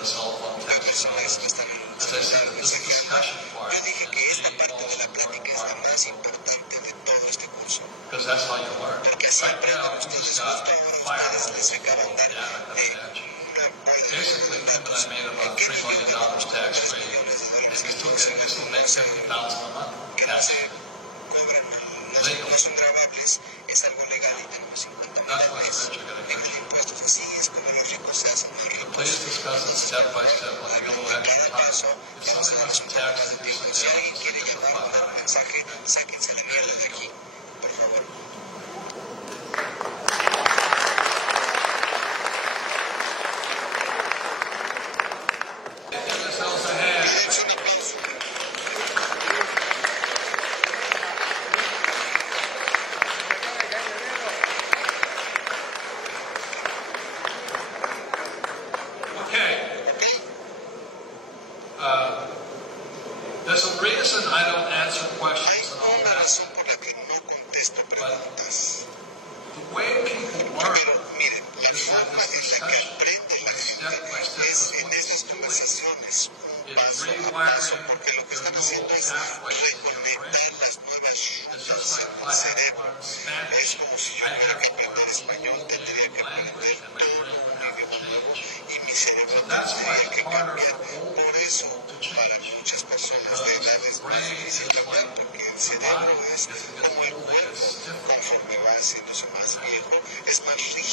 the cell phone texting and all this. As I said, this discussion part is the most important part of the book. Because that's how you learn. Right now, we just got firehose full of data coming at you. Basically, Kim and I made about $3 million tax-free, and we still make $50,000 a month cash. Legally. That's why the rich are going to get you. Please discuss it step by step. Let me go a little extra time. If somebody wants to tax the use of data, get the fuck out of here. There's a reason I don't answer questions and all that, but the way people learn is like this discussion, step by step, because what it's doing is rewiring the neural pathways in your brain. It's just like if I had to learn Spanish, I'd have to learn a whole new language and my brain would have to change. So that's why it's harder for old people to change. Because the brain is like the body, as it gets older, it gets stiffer. So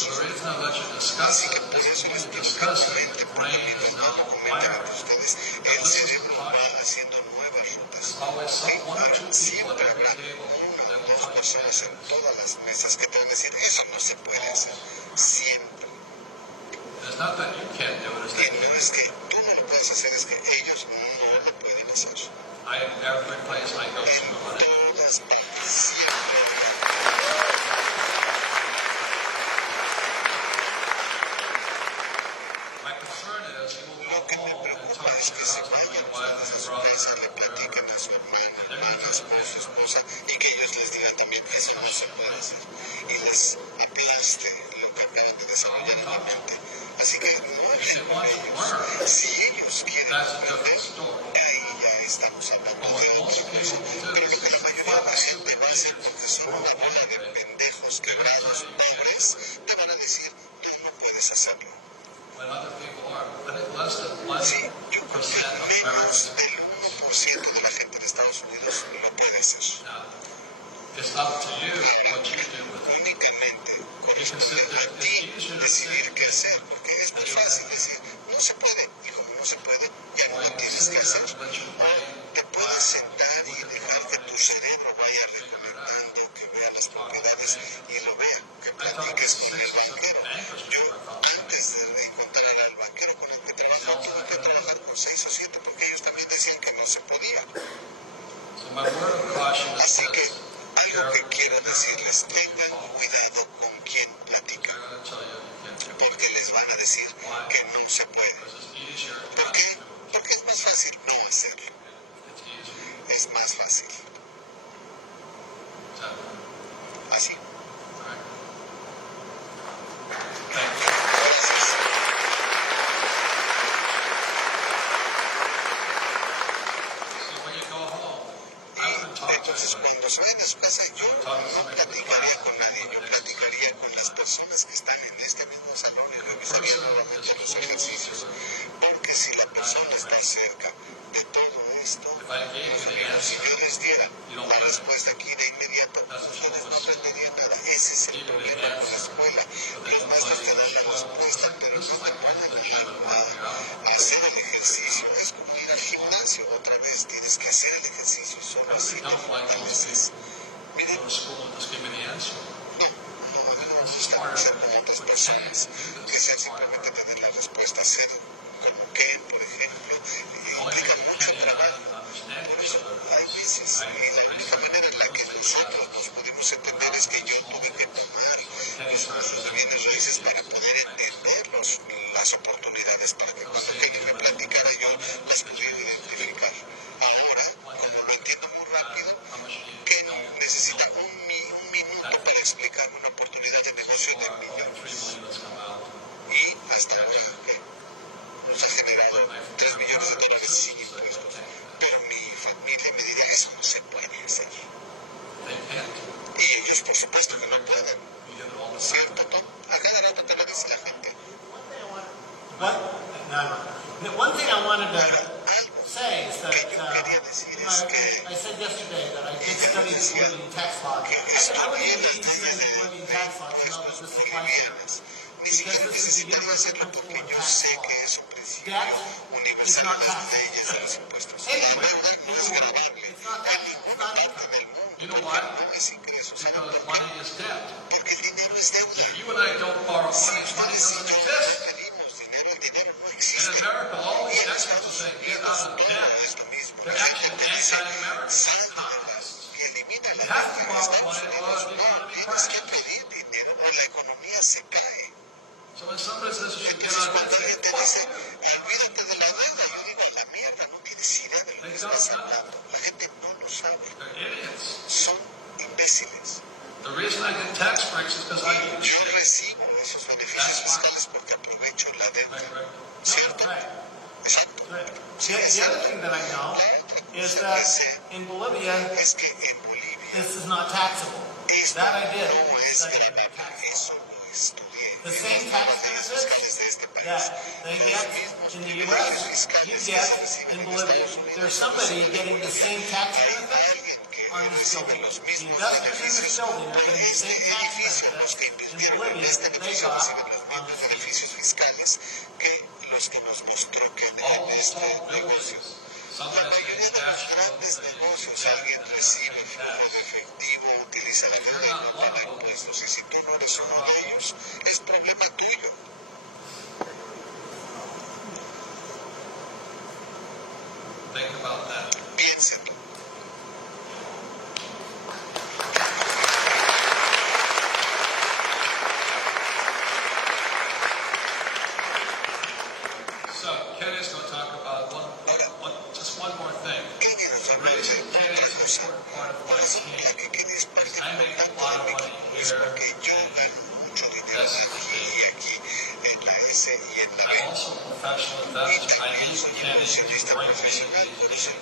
the reason I let you discuss it is when you discuss it, the brain is now wiring. Now this is the part. There's always one or two people at every table that will tell you there's not that you can't do it, it's that you can't. Every place I go to on it. My concern is you will go home and talk to your husband, your wife, and your brother, and they're going to tell you if you want to learn, that's a different story. But what most people will do is fuck stupid idiots who are motivated. They're going to tell you when other people are. I think less than 1% of Americans now, it's up to you what you do with it. You can sit there, it's easier to sit and let your brain I thought the 6% of bankers were So my word of caution is this. Algo que quiero decirles, tengan cuidado con quién platican, porque les van a decir que no se puede. ¿Por qué? Porque es más fácil no hacerlo. Es más fácil. Así. Entonces, cuando se vayan a su casa, yo no platicaría con nadie, yo platicaría con las personas que están en este mismo salón y revisaría nuevamente los ejercicios. Porque si la persona está cerca de todo esto, si yo les diera la respuesta aquí de inmediato, ustedes no aprenderían nada. Ese es el problema con la escuela. Los maestros te dan la respuesta, pero no te pueden nada. Hacer el ejercicio es como ir al gimnasio. Otra vez tienes que hacer el ejercicio solo así. Veces. Miren, no me gusta ser como otras personas que sean simplemente tener la respuesta cero, como que, por ejemplo, implica mucho trabajo. Por eso hay veces, la única manera en la que nosotros nos pudimos entender es que yo tuve que tomar mis cursos de bienes raíces para poder entender las oportunidades para que cuando alguien me platicara yo las pudiera identificar. Ahora, como lo entiendo muy rápido, que necesita un minuto para explicar una oportunidad de negocio de millones. Y hasta ahora, ¿qué? generado $3 millones, sin impuestos. Pero mi familia me dirá, eso no se puede hacer. Y ellos, por supuesto, que no pueden. ¿Cierto, no? A cada rato te lo dice la gente. One thing I wanted to say is that I said yesterday that I did study the living tax law. I wouldn't even need to study the living tax law to know that this applies here. Because this is the universal principle of tax law. Debt is not taxable. Anyway, in the world, it's not taxable. It's not income. You know why? Because money is debt. If you and I don't borrow money, money doesn't exist. In America, all these experts are saying, get out of debt. They're actually anti-American economists. You have to borrow money or the economy crashes. So when somebody says you should get out of debt, they fuck you. They don't know. They're idiots. The reason I get tax breaks is because I use it. That's why. Right. The other thing that I know is that in Bolivia, this is not taxable. That I did study about tax law. The same tax benefits that they get in the U.S., you get in Bolivia. There's somebody getting the same tax benefit on this building. The investors in this building are getting the same tax benefits in Bolivia that they got on this building. Almost all buildings, somebody's getting cash flows, alguien recibe flujo efectivo, utiliza la figura de impuestos, y si tú no eres uno de ellos, es problema tuyo. Think about that. Piénsalo. So, Kenny's going to talk about just one more thing. The reason Kenny is an important part of my team is I make a lot of money here, and that's the key. I'm also a professional investor. I need Kenny to bring me these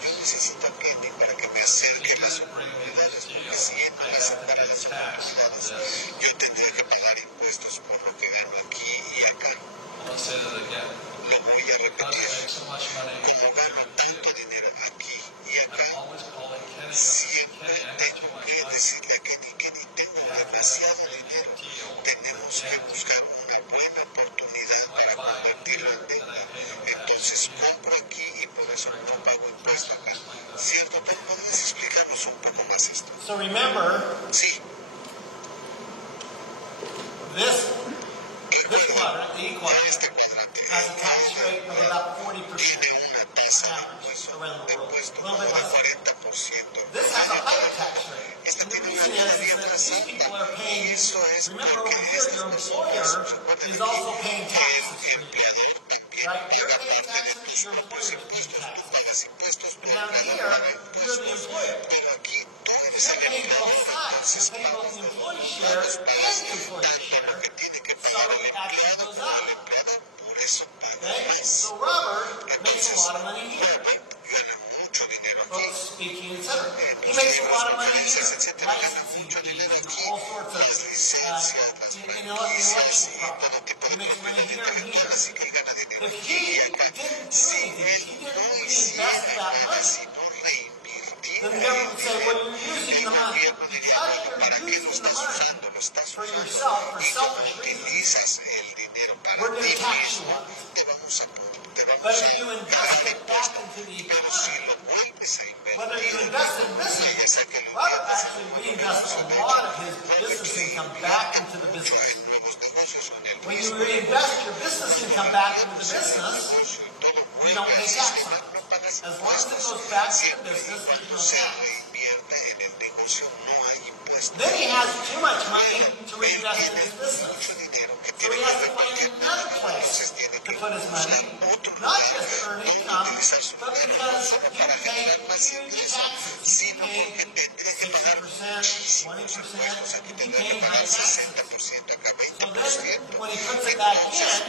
deals. If he doesn't bring me this deal, I have to pay tax on this. I'm going to say that again. Because I make so much money here with you, I'm always calling Kenny up. Kenny, I got too much money. You have to make a deal with Kenny. I buy here, then I pay no tax. So remember, this quadrant, the E quadrant, has a tax rate of about 40% on average around the world. A little bit less. This has a higher tax rate. And the reason is that these people are paying, remember over here, your employer is also paying taxes for you. Right? You're paying taxes, your employer is paying taxes. But down here, you're the employer. You're paying both sides. You're paying both the employee share and the employee share. So it actually goes up. Okay? So Robert makes a lot of money here. Both speaking, etc. He makes a lot of money here. Licensing fees and all sorts of intellectual property. He makes money here and here. If he didn't do anything, if he didn't reinvest that money, then the government would say, well, you're using the money. Because you're using the money for yourself, for selfish reasons, we're going to tax you on it. But if you invest it back into the economy, whether you invest in business, Robert actually reinvests a lot of his business income back into the business. When you reinvest your business income back into the business, you don't pay tax on it. As long as it goes back to the business, there's no tax. Then he has too much money to reinvest in his business. So he has to find another place to put his money, not just to earn income, but because you pay huge taxes. You pay 60%, 20%, you pay high taxes. So then, when he puts it back in,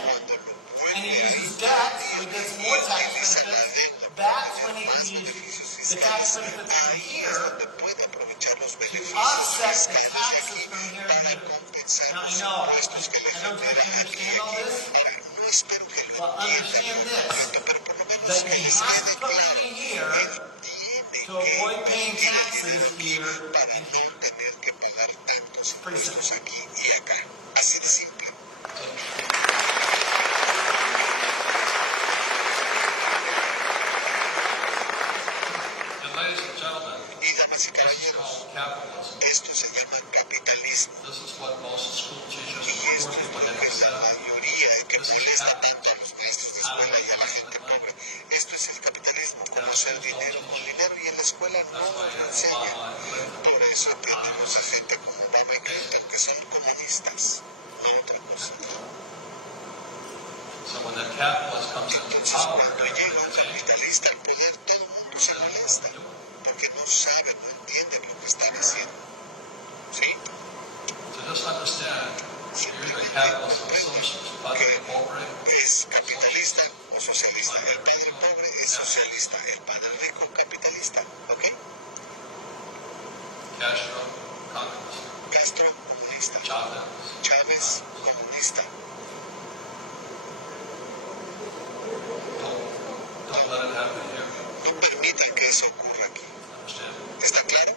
and he uses debt, so he gets more tax benefits, that's when he can use the tax benefits from here to offset the taxes from here to here. Now I know, I don't think you understand all this, but understand this, that he has to put money here to avoid paying taxes here and here. It's pretty simple. Ladies and gentlemen, this is called capitalism. This is what most school teachers and poor people get upset about. This is capitalism. How do we make money? Esto es el capitalismo, cómo hacer dinero con dinero, y en la escuela no lo enseñan. Por eso aprendemos a gente como Obama y Clinton que son comunistas, no otra cosa. So when the capitalist comes into power, Cuando llega un capitalista al poder, todo el mundo se molesta, porque no saben, no entienden lo que están haciendo. Sí. So just understand, you're the capitalist or the socialist, padre, pobre. Es capitalista o socialista. El padre pobre es socialista. El padre rico capitalista. ¿Ok? Castro, communist. Castro, comunista. Chávez, comunista. Don't let it happen here. No permiten que eso ocurra aquí. Understand? ¿Está claro?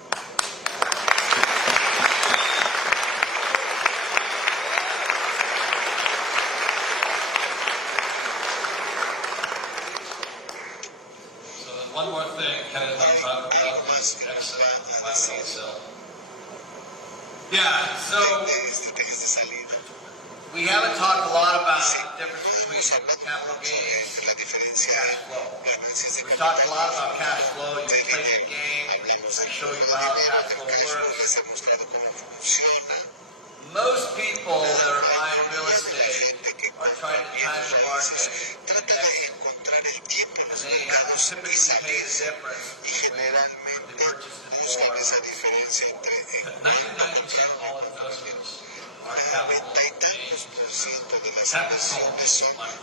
So then one more thing Ken and I talked about is exit. Why we don't sell. Yeah, so we haven't talked a lot about the difference between capital gains and cash flow. We've talked a lot about cash flow. You play the game. I show you how cash flow works. Most people that are buying real estate are trying to time the market, and they have to typically pay the difference between the purchase and more. But 99% of all investments are capital gains. Capital is money.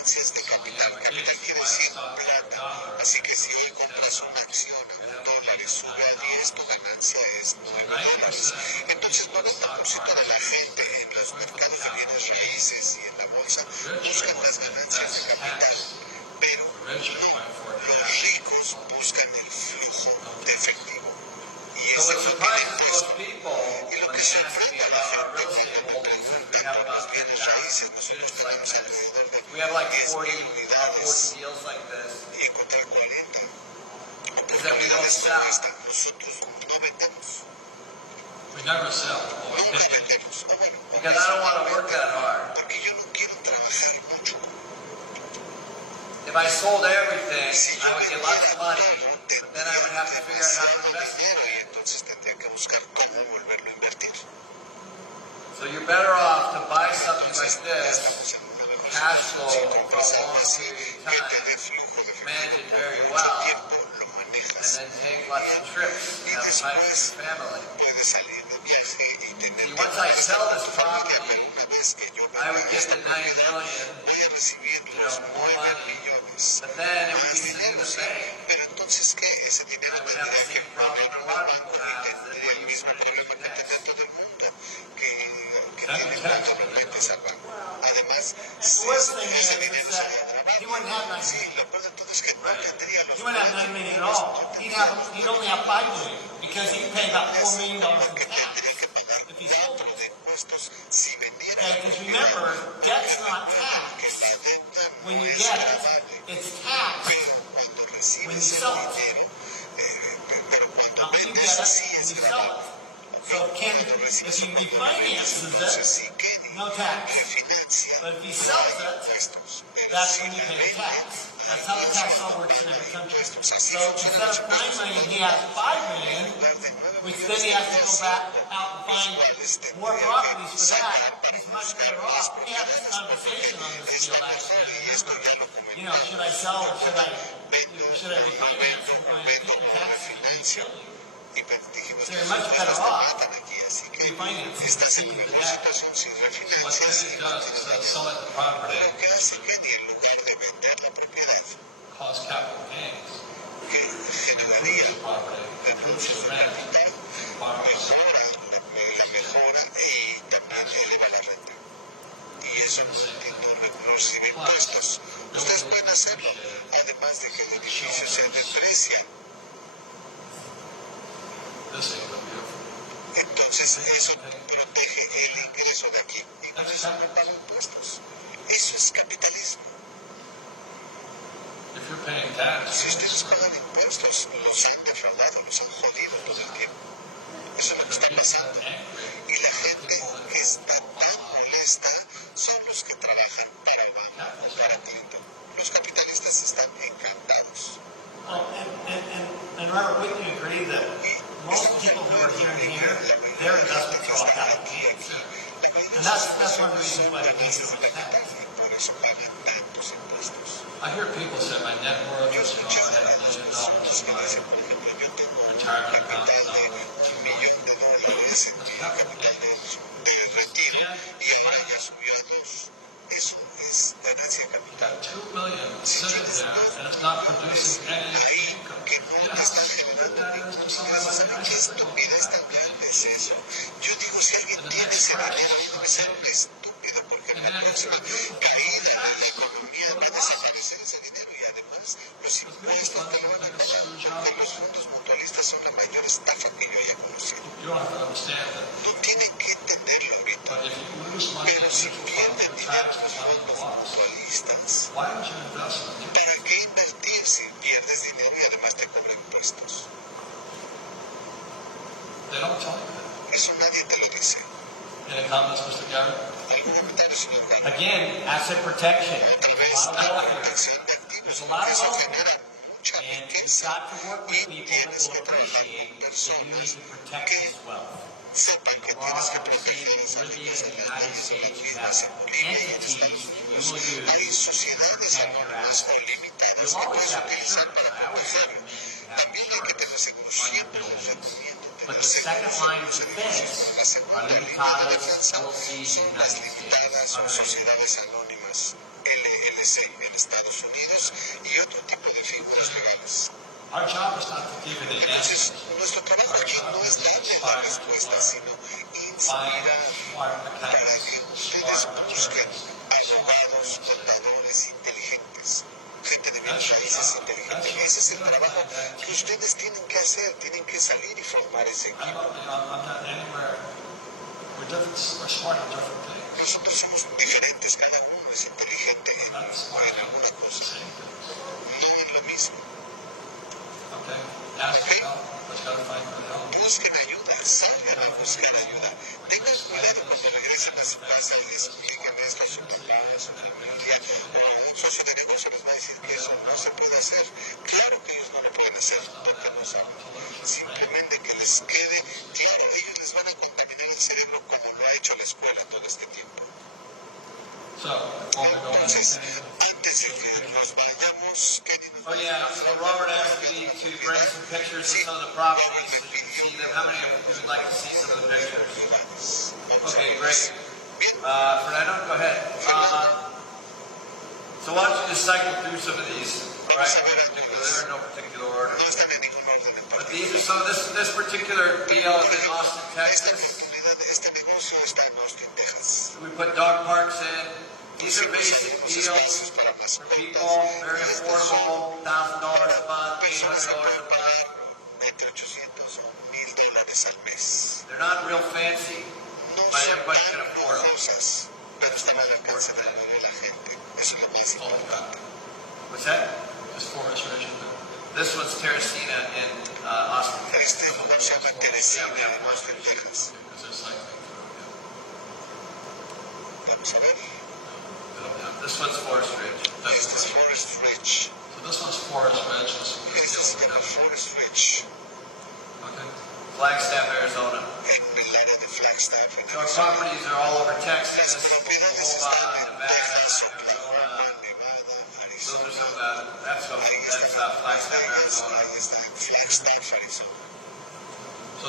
So when you have a gain, you buy a stock for $1. Así que si le compras una acción a $1 y sube a 10, tu ganancia es $9. Entonces, 90% de la gente en los mercados de bienes raíces y en la bolsa buscan las ganancias de capital, pero los ricos buscan el flujo de efectivo. Y So ese what surprises most people when they ask me about our real estate holdings is we have about 10,000 units like this. We have like 40 deals like this. y encontrar 40 Is that we don't sell. nosotros no vendemos. We never sell. No vendemos. O bueno, Because I don't want to work that hard. porque yo no quiero trabajar mucho. If I sold everything, I would get lots of money, but then I would have to figure out how to invest it. Y entonces tendría que buscar cómo volverlo a invertir. So you're better off to buy something like this, Estamos en una mejor cash situación. flow for a long period of Que time, te dé flujo de manage it very efectivo, well, tiempo lo and manejas. then take lots of trips and have time with your family. Puedes salir de viaje y tener See, once I sell this property, una vez que yo I would get the 9 million, voy a recibir los more 9 money, millones. but then it would Más be sitting in dinero, the sí. bank. Pero entonces, ¿qué? Ese dinero I would have the same problem a lot of people have, is that tendría what el you mismo want to do problema que next. tiene todo el mundo, que tiene cuando lo metes al banco. Además, The worst thing ese is dinero se that va a trabajar. he wouldn't have 9 Sí, million. lo peor de todo es que no tendría los He wouldn't have 9 million at all. He'd only have 5 million because he'd pay about $4 million in tax if he sold it. de impuestos si vendiera. Okay, because remember, debt's not taxed La deuda when no you es get it. grabable, It's taxed pero cuando when you recibes sell el it. dinero, pero cuando Not when you vendes get sí it, when es you grabable. sell it. So if he refinances Entonces it, sí que no tax. refinancia But if he sells it, impuestos. that's when you pay tax. That's how the tax law works in every country. So instead of 9 million, he has 5 million, which then he has to go back out and find more properties for that. He's much better off. We had this conversation on this deal last year. You know, should I sell or should I refinance? We're going to keep the taxes and kill you. So you're much better off refinance está is en keeping the una debt. situación sin What refinancias. then it does is that selling the property Lo que hace que en lugar de vender la propiedad cause capital gains, que generaría improves the property, improves the rent, borrows. mejora y también eleva la renta. Y eso no recibe impuestos. Ustedes pueden hacerlo, además de que el edificio se deprecia. This ain't gonna be beautiful. Entonces eso protege el ingreso de aquí y con eso no pagan impuestos. Eso es capitalismo. If you're paying Si tax, ustedes pagan impuestos, los han defraudado, los han jodido todo el tiempo. Eso es lo que está pasando. Y la gente que está tan molesta son los que trabajan para Obama o para Clinton. Los capitalistas están encantados. Well, and Robert, wouldn't you agree that most people who are here and here, their investments are all capital gains? And that's one of the reasons why they pay so much tax. Por eso pagan tantos impuestos. I hear people say my net worth Yo is, escucho I a had $1 las million personas que in my dicen, por ejemplo, yo tengo retirement capital account, de $1 millón en mi capital de retiro y ahora ya subió a 2. Eso es ganancia capital. got $2 million sitting there and it's not producing any income. Que no You know te how está stupid that is to somebody generando. like ¿Qué me? estupidez tan grande es eso? Yo digo, si alguien tiene ese dinero, debe ser un estúpido, porque en la próxima caída de la economía va a desaparecer ese dinero y además los impuestos te lo van a cobrar porque los fondos mutualistas son la mayor estafa que yo haya conocido. You don't have to understand that. Tú tienes que entenderlo ahorita. But if you lose money in Pero si mutual funds pierden for dinero tax, en los it's not fondos a loss. mutualistas, Why would you invest in it? ¿para qué invertir si pierdes dinero y además te cobran impuestos? They don't tell you that. Eso nadie te lo dice. Any comments, Mr. Garrett? ¿Algún comentario, señor Juan? Again, asset protection. Otra There's vez, a lot of la wealth here. protección de activos. There's a lot of Eso wealth genera here. mucha And you've riqueza. got to work Y with people that tienes will que trabajar appreciate con that you personas need to protect que this wealth. sepan que The tienes laws que of the state proteger in esa Bolivia riqueza. and the Las United leyes son las States, you mismas have en Bolivia y en entities Estados that you Unidos. will Hay use sociedades to protect your anónimas o assets. limitadas You'll que always puedes have utilizar insurance. para I always proteger. recommend you have También hay que tener insurance seguros. on your Siempre les buildings. recomiendo But tener the second seguros line en of los edificios. defense La are segunda línea de limitadas defensa LLCs in son the las United limitadas States. o sociedades anónimas LLC en Estados Unidos y otro tipo de figuras legales. Our job is not to give you the Entonces, answers. nuestro trabajo Our aquí job no is es to darle la inspire respuesta, people, sino find inspirar smart para accountants, que ustedes smart busquen attorneys, abogados, contadores inteligentes, gente de bienes That's your raíces job. inteligente. Ese es el trabajo que ustedes tienen que hacer, tienen que salir y formar ese I'm equipo. not anywhere. We're different. We're smart at different things. Nosotros somos diferentes, cada uno es inteligente Not smart en at alguna the cosa, same things. no en lo mismo. Okay. Ask for help. But you gotta find good help. Busquen ayuda, salgan a buscar ayuda. Tengan cuidado cuando regresen a su casa y les expliquen esto a su papá, a su familia o a un socio de negocio les va a decir que eso no se puede hacer. Claro que ellos no lo pueden hacer, nunca lo saben. Simplemente que les quede claro, ellos les van a contaminar el cerebro como lo ha hecho la escuela todo este tiempo. So, before we go Entonces, into antes de que nos vayamos, Oh yeah, so Robert asked me to bring some pictures of some of the properties so you can see them. How many of you would like to see some of the pictures? Okay, great. Fernando, go ahead. So why don't you just cycle through some of these, all right? They're in no particular order. no están en ningún orden de But partida. these are some, this particular deal is in Austin, Esta Texas. oportunidad de este negocio está en Austin, Texas. We put dog parks in. These are basic Los deals espacios para for mascotas. people, very affordable, $1,000 a month, Personas que $800 a pueden month. pagar entre 800 o $1,000 al mes. They're not real fancy, No but son everybody tan can afford them. lujosas, pero están al alcance de la gente. Eso es lo más importante. What's that? this forest region. This one's Teresina in Austin, Texas. Este lugar se llama Teresina, Yeah, we have en Austin, Texas. Because they're cycling through Vamos a ver. This one's Forest Ridge. Este es Forest Ridge. So this one's Forest Ridge. This one's Este se llama Forest Ridge. Okay. Flagstaff, Arizona. En el área de Flagstaff, en So our Arizona. properties are all over Las Texas, propiedades Oklahoma, están en Nevada, Texas, Arizona. Oklahoma, Nevada, Those are some, Arizona. that's Flagstaff, Arizona. Ahí está Flagstaff, Arizona. So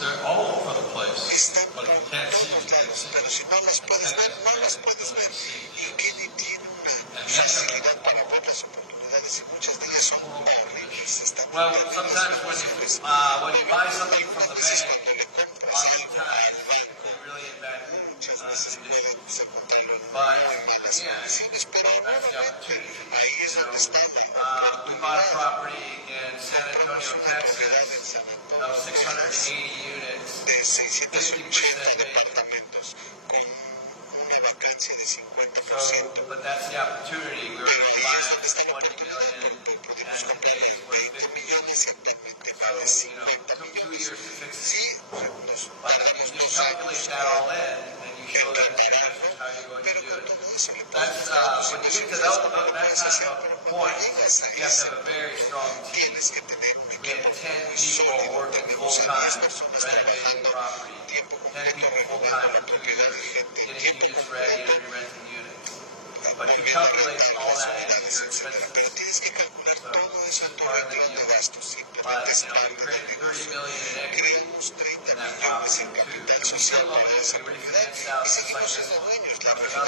they're all over the place. Están But if you can't see, you can't see. pero si no las puedes ver, no las puedes ver. Y quien tiene una facilidad para ver las oportunidades y muchas de ellas son pobres. Well, sometimes when you buy something from the bank, oftentimes it can be really in bad condition. But again, that's the opportunity. We bought a property in San Antonio, Texas, of 680 units, 50% vacant. So, but that's the opportunity. We were able to buy it for $20 million, and today it's worth $50 million. So, it took 2 years to fix it. But when you calculate that all in, and you show that to investors how you're going to do it. That's, when you get to that kind of a point, you have to have a very strong team. We had 10 people working full-time, renovating property. 10 people full-time for 2 years, getting units ready and renting units. But you calculate all that into your expenses. So this is part of the deal. But, we created $30 million in equity in that property too. And we still own it. We refinanced out just like this one. Another one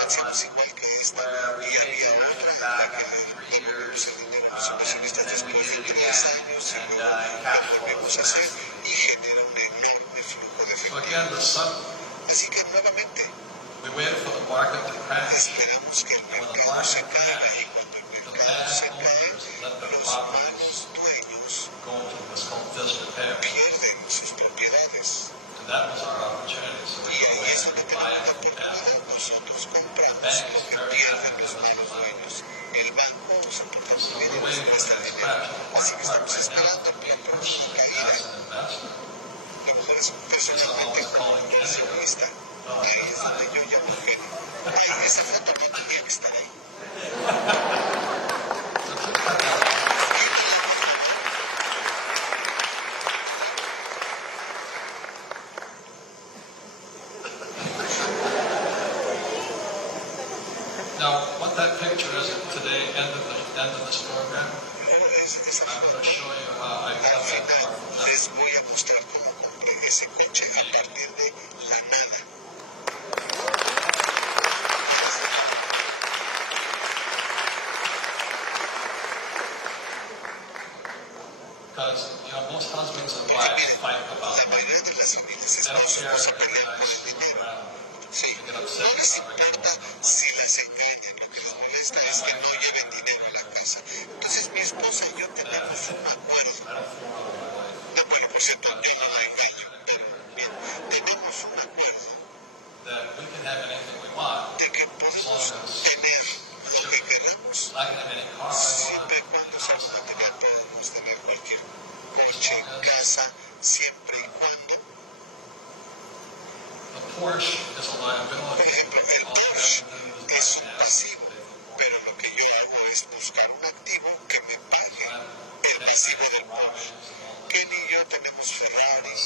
where we made the investment back after 3 years. And then we did it again. And cash flow was massive. So again, we waited for the market to crash. And when the market crashed, the bad owners let their properties go into what's called disrepair. And that was our opportunity. So we go in and buy it from them. The bank is very happy to give us the money. So we're waiting for that to crash. The important part right now, personally, as an investor, is always calling Jenny. Oh, that's not it. Now, what that picture is today, end of this program, I'm going to show you how I got that car from that. Les voy a mostrar cómo compré ese coche a partir de la nada. Because, most husbands and wives fight about La money. mayoría de las familias They don't care esposos if the guys screw around. sí, They get no upset les about it. importa si les engañan, lo que les molesta es que no lleven dinero a la casa. Entonces mi esposa y yo tenemos un acuerdo. I don't fool around with my wife. Bueno, por cierto, yo no la engaño, pero bien, tenemos un acuerdo That we can have anything we want, de que as long podemos as tener lo que queramos. I can have any car I want, Siempre y cuando sea una tener, podemos tener cualquier coche, casa, siempre y cuando. the Porsche is a Por liability. ejemplo, el All you Porsche have to do es is un buy pasivo, pero lo que yo hago es buscar un activo que me pague el pasivo del Porsche. Kenny y yo tenemos Ferraris,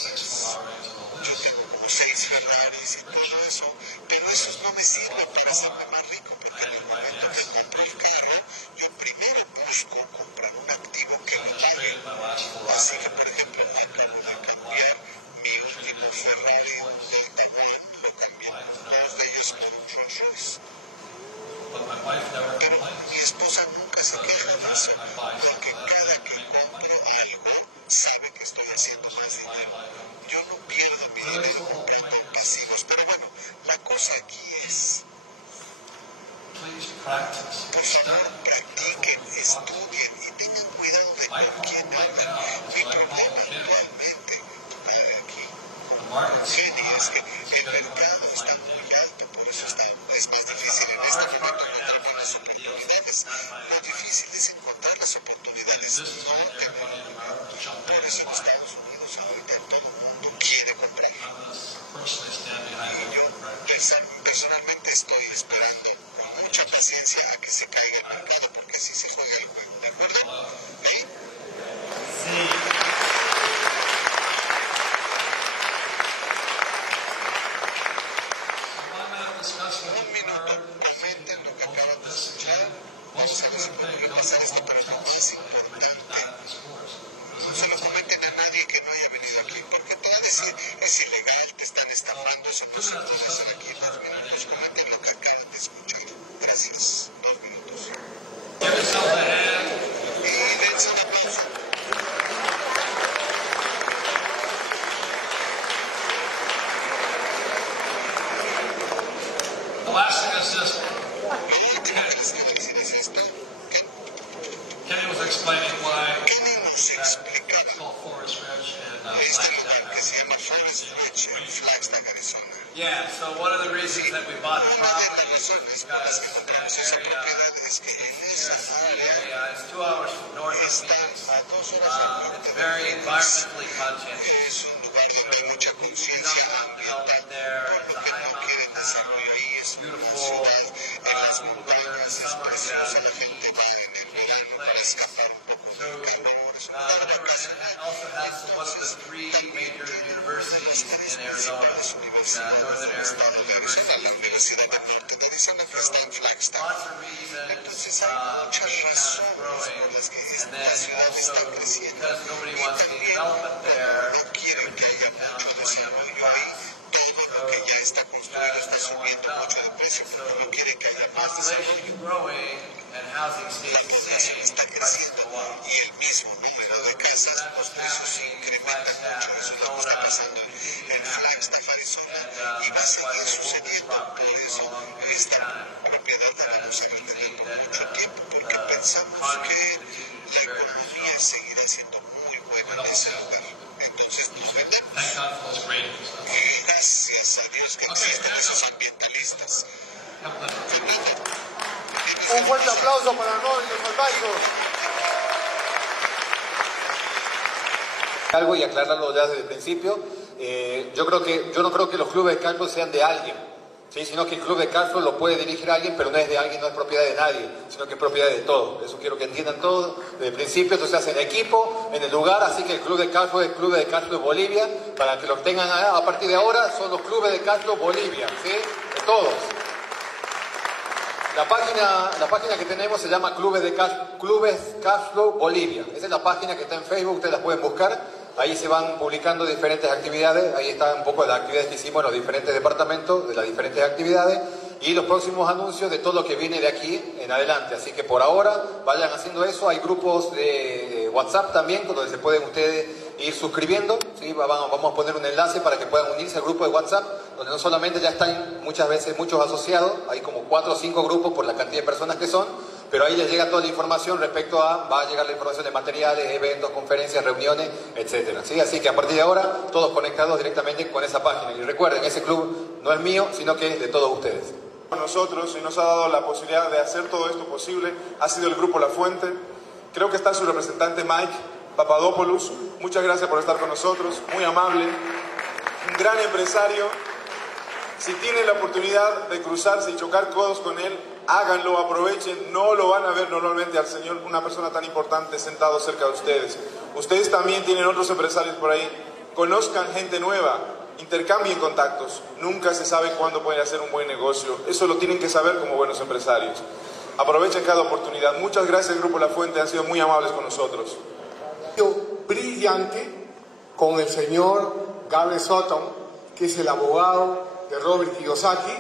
yo tengo como 6 Ferraris y todo eso, pero esos no me sirven para hacerme más rico, porque en el momento que compro el carro, yo primero busco comprar un activo que me pague. Así que, por ejemplo, acabo de cambiar mi último Ferrari del Tiguan, lo cambié, dos de ellos con un Rolls Royce. But my wife never Pero complains. mi esposa nunca se queja de eso, porque cada que compro algo, sabe que estoy haciendo más dinero. Yo no pierdo mi dinero comprando pasivos, pero bueno, la cosa aquí es, Please practice. por favor, practiquen, estudien y tengan cuidado de My con quién problem right hablan. now is Mi what I call problema Jenny. realmente aquí, The market's Jenny, es que high. It's el very hard mercado to está find muy deals. alto, por eso es más difícil en The esta hard part right época now encontrar is las finding deals, oportunidades. not Lo finding money. difícil es encontrar las oportunidades. This is why everybody in America is jumping Por in eso and en buying. Estados Unidos ahorita todo el mundo quiere comprar. I'm going to personally stand behind Y the yo personalmente estoy esperando con mucha paciencia a que se caiga el mercado porque así se juega el juego, ¿de acuerdo? ¿Sí? Sí. Un minuto, comenten lo que acaban de escuchar. No sabes por qué pasa esto, pero lo más importante, no se lo comenten a nadie que no haya venido aquí, porque te va a decir, es ilegal, te están estafando, eso explaining why Kenny nos that explicaba it's called Forest Ridge and este Flagstaff, lugar que se llama Arizona. Forest Ridge en Flagstaff, Arizona. Yeah, so one of the reasons that we bought the Una de property las was razones por las because que that compramos esa area propiedad es que en near esa a ski área area is 2 hours north of está Phoenix. a 2 horas al norte It's de very Phoenix. environmentally conscious. Es un lugar So donde hay mucha we conciencia don't want development there. It's a high no mountain quieren town, desarrollo ahí, es una beautiful. ciudad en las People go there in the montañas, es summer to get out preciosa, of la the gente heat, va en el vacation verano para place. escapar un poco So, del calor, es un lugar remember, vacacional. it also has one of the 3 major universities in Arizona. Northern Arizona University. La Universidad del Norte de Arizona que está en Flagstaff. Lots of reasons Entonces hay muchas the town is razones growing, por las que and la then ciudad also está creciendo. because nobody Y wants any también development there, no quieren que everything haya in town mucho is going up in desarrollo ahí. price. Todo lo que ya está construido está subiendo mucho de precio, So pero no quieren que haya the más population desarrollo. is growing and housing stays La the población same, está prices creciendo go up. y el mismo número de casas, That's los what's precios se happening in incrementan Flagstaff, mucho. Eso es lo que está pasando en Flagstaff, Arizona, y va a that's why seguir we'll hold this sucediendo. Por property for eso a long period of esta time. propiedad debemos seguir teniendo mucho tiempo, porque pensamos Economy que will continue to be la very, very economía strong. seguirá siendo muy buena en ese lugar. Entonces nos Thank ganamos. God for those ratings. Gracias a Dios que existen esos ambientalistas. Un fuerte aplauso para nuestros salvajes. Algo y aclararlo ya desde el principio. Yo no creo que los clubes de cálculo sean de alguien, ¿sí? Sino que el club de cálculo lo puede dirigir alguien, pero no es de alguien, no es propiedad de nadie, sino que es propiedad de todos. Eso quiero que entiendan todos desde el principio. Esto se hace en equipo, en el lugar, así que el club de cálculo es el club de cálculo Bolivia. Para que lo tengan a partir de ahora, son los clubes de cálculo Bolivia, ¿sí? De todos. La página que tenemos se llama Clubes Cashflow Bolivia. Esa es la página que está en Facebook, ustedes la pueden buscar. Ahí se van publicando diferentes actividades. Ahí está un poco de las actividades que hicimos en los diferentes departamentos, de las diferentes actividades. Y los próximos anuncios de todo lo que viene de aquí en adelante. Así que por ahora vayan haciendo eso. Hay grupos de WhatsApp también, donde se pueden ustedes ir suscribiendo, ¿sí? Vamos a poner un enlace para que puedan unirse al grupo de WhatsApp, donde no solamente ya están muchas veces muchos asociados, hay como 4 o 5 grupos por la cantidad de personas que son, pero ahí les llega toda la información respecto va a llegar la información de materiales, eventos, conferencias, reuniones, etcétera, ¿sí? Así que a partir de ahora, todos conectados directamente con esa página. Y recuerden, ese club no es mío, sino que es de todos ustedes. Nosotros y nos ha dado la posibilidad de hacer todo esto posible ha sido el Grupo La Fuente. Creo que está su representante Mike Papadopoulos. Muchas gracias por estar con nosotros, muy amable, un gran empresario. Si tienen la oportunidad de cruzarse y chocar codos con él, háganlo, aprovechen. No lo van a ver normalmente al señor, una persona tan importante, sentado cerca de ustedes. Ustedes también tienen otros empresarios por ahí. Conozcan gente nueva, intercambien contactos. Nunca se sabe cuándo pueden hacer un buen negocio. Eso lo tienen que saber como buenos empresarios. Aprovechen cada oportunidad. Muchas gracias, Grupo La Fuente, han sido muy amables con nosotros. Brillante con el señor Gabriel Sutton, que es el abogado de Robert Kiyosaki,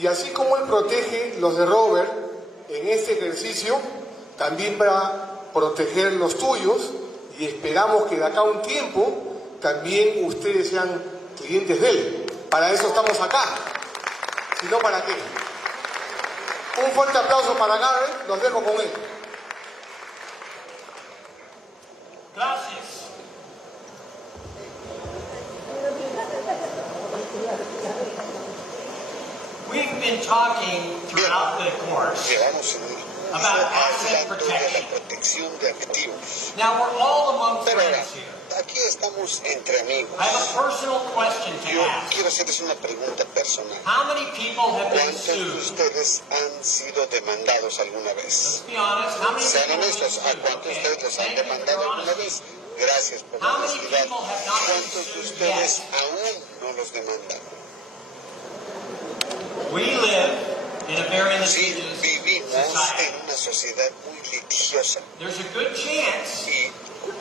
y así como él protege los de Robert en este ejercicio, también va a proteger los tuyos, y esperamos que de acá a un tiempo también ustedes sean clientes de él. Para eso estamos acá, si no, ¿para qué? Un fuerte aplauso para Gabriel, los dejo con él. Gracias. We've been talking throughout the course Llevamos about asset hablando de protection. la protección de activos. Now we're all among Pero ahora, friends here. aquí estamos entre amigos. I have a personal question to Yo ask. quiero hacerles una pregunta personal. How many people have been ¿Cuántos de sued? ustedes han sido demandados alguna vez? Let's be honest. How many Sean people have been honestos, ¿a sued? cuántos de Okay. ustedes los han Thank you for demandado your alguna honesty. vez? Gracias por la How many honestidad. people have not been ¿Cuántos de sued ustedes yet? aún no los demandan? We live in a very Sí, litigious vivimos society. en una sociedad muy litigiosa There's a good chance y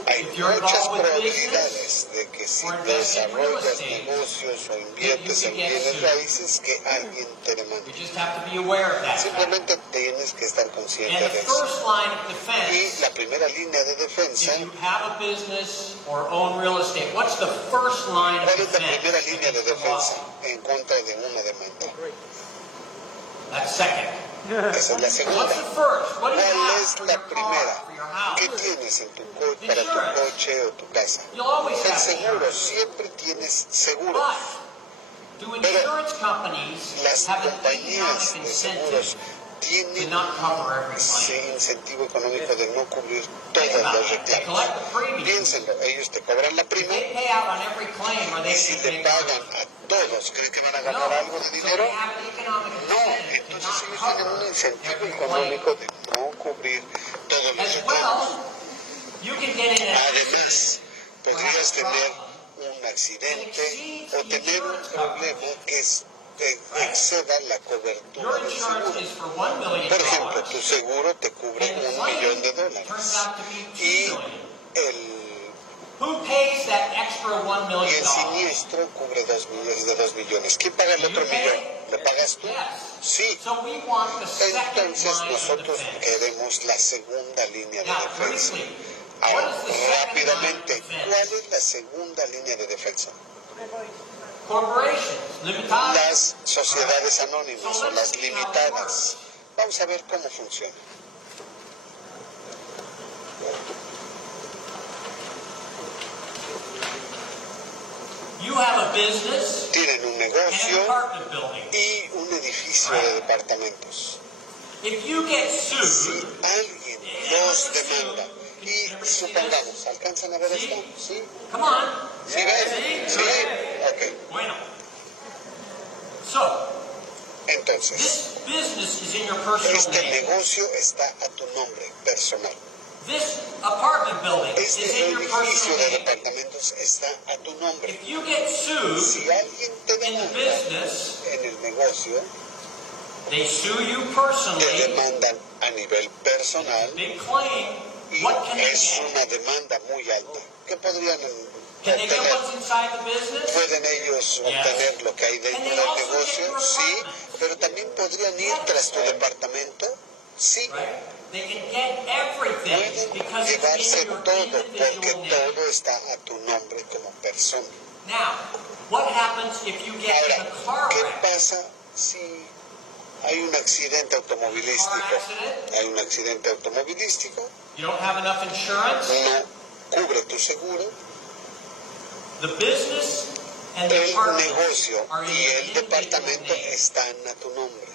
hay If you're muchas involved with probabilidades de que si or invest in real desarrollas estate, negocios o inviertes you en can get bienes sued. raíces que alguien te you demande. just have to be aware of that. Simplemente tienes que estar consciente And the de eso. first line of Y defense, la primera línea de defensa, if you have a business or own real estate, what's the first line of ¿cuál es la primera defense línea de against the defensa lawsuit? en contra de una demanda? That's second. Esa es la segunda. What's the first? What do you ¿Cuál have es for la your car, primera? for your house? ¿Qué tienes en para tu coche o tu casa? You'll always El have seguro, insurance. siempre tienes seguro. But do insurance companies Las have an compañías economic de seguros incentive to tienen not cover every ese claim? incentivo económico de no cubrir Think todos about los it. They reclamos. collect the premium. Piénsenlo, ellos te cobran la If prima they pay out on every claim, are y they si going to le make pagan money? a todos, ¿creen que van a No. ganar algo de So dinero? they have an economic No, incentive to entonces not ellos tienen un cover incentivo every claim. económico de no cubrir todos los As reclamos. well, you can get in an Además, accident, podrías tener problem, un accidente o tener un problema que exceda la cobertura your del insurance seguro. is for $1 million, Por ejemplo, tu seguro te cubre and the $1 claim millón de turns dólares out to be y $2 million. el Who pays that extra $1 y million? el siniestro cubre 2 millones de 2 millones. ¿Quién paga el otro millón? ¿Le pagas tú? Yes. Sí. So we want the second Entonces line of nosotros defense. queremos la segunda línea de Now, defensa. briefly, Ahora, what is the second rápidamente, line of defense? ¿cuál es la segunda línea de defensa? Corporations, limitadas. Las sociedades anónimas o las limitadas. Vamos a ver cómo funciona. You have a business Tienen un and an negocio apartment building. y un edificio de departamentos. If you get Si sued, alguien los demanda y supongamos, ¿alcanzan a ver esto? ¿Sí? come on. ¿Sí ven? ¿Sí? Ok. Bueno. So, Entonces, this business is in your personal este name. negocio está a tu nombre personal. This apartment building is Este in your edificio personal de name. departamentos está a tu nombre. If you get sued Si alguien te in the demanda business, en el negocio, they sue you te personally, demandan a nivel personal big claim, y what can they es get? una demanda muy alta. ¿Qué podrían Can they get obtener? what's inside the business? ¿Pueden ellos obtener lo que hay dentro del negocio? Sí, pero también podrían ir tras tu departamento. Sí, Right? They can get everything pueden because it's llevarse in your todo porque individual name. todo está a tu nombre como persona. Now, what happens if you get in Ahora, a car ¿qué wreck? pasa si hay un accidente automovilístico? Hay un accidente automovilístico, You don't have enough insurance. no cubre tu seguro, The business and the el apartment negocio are in y your el individual departamento name. están a tu nombre.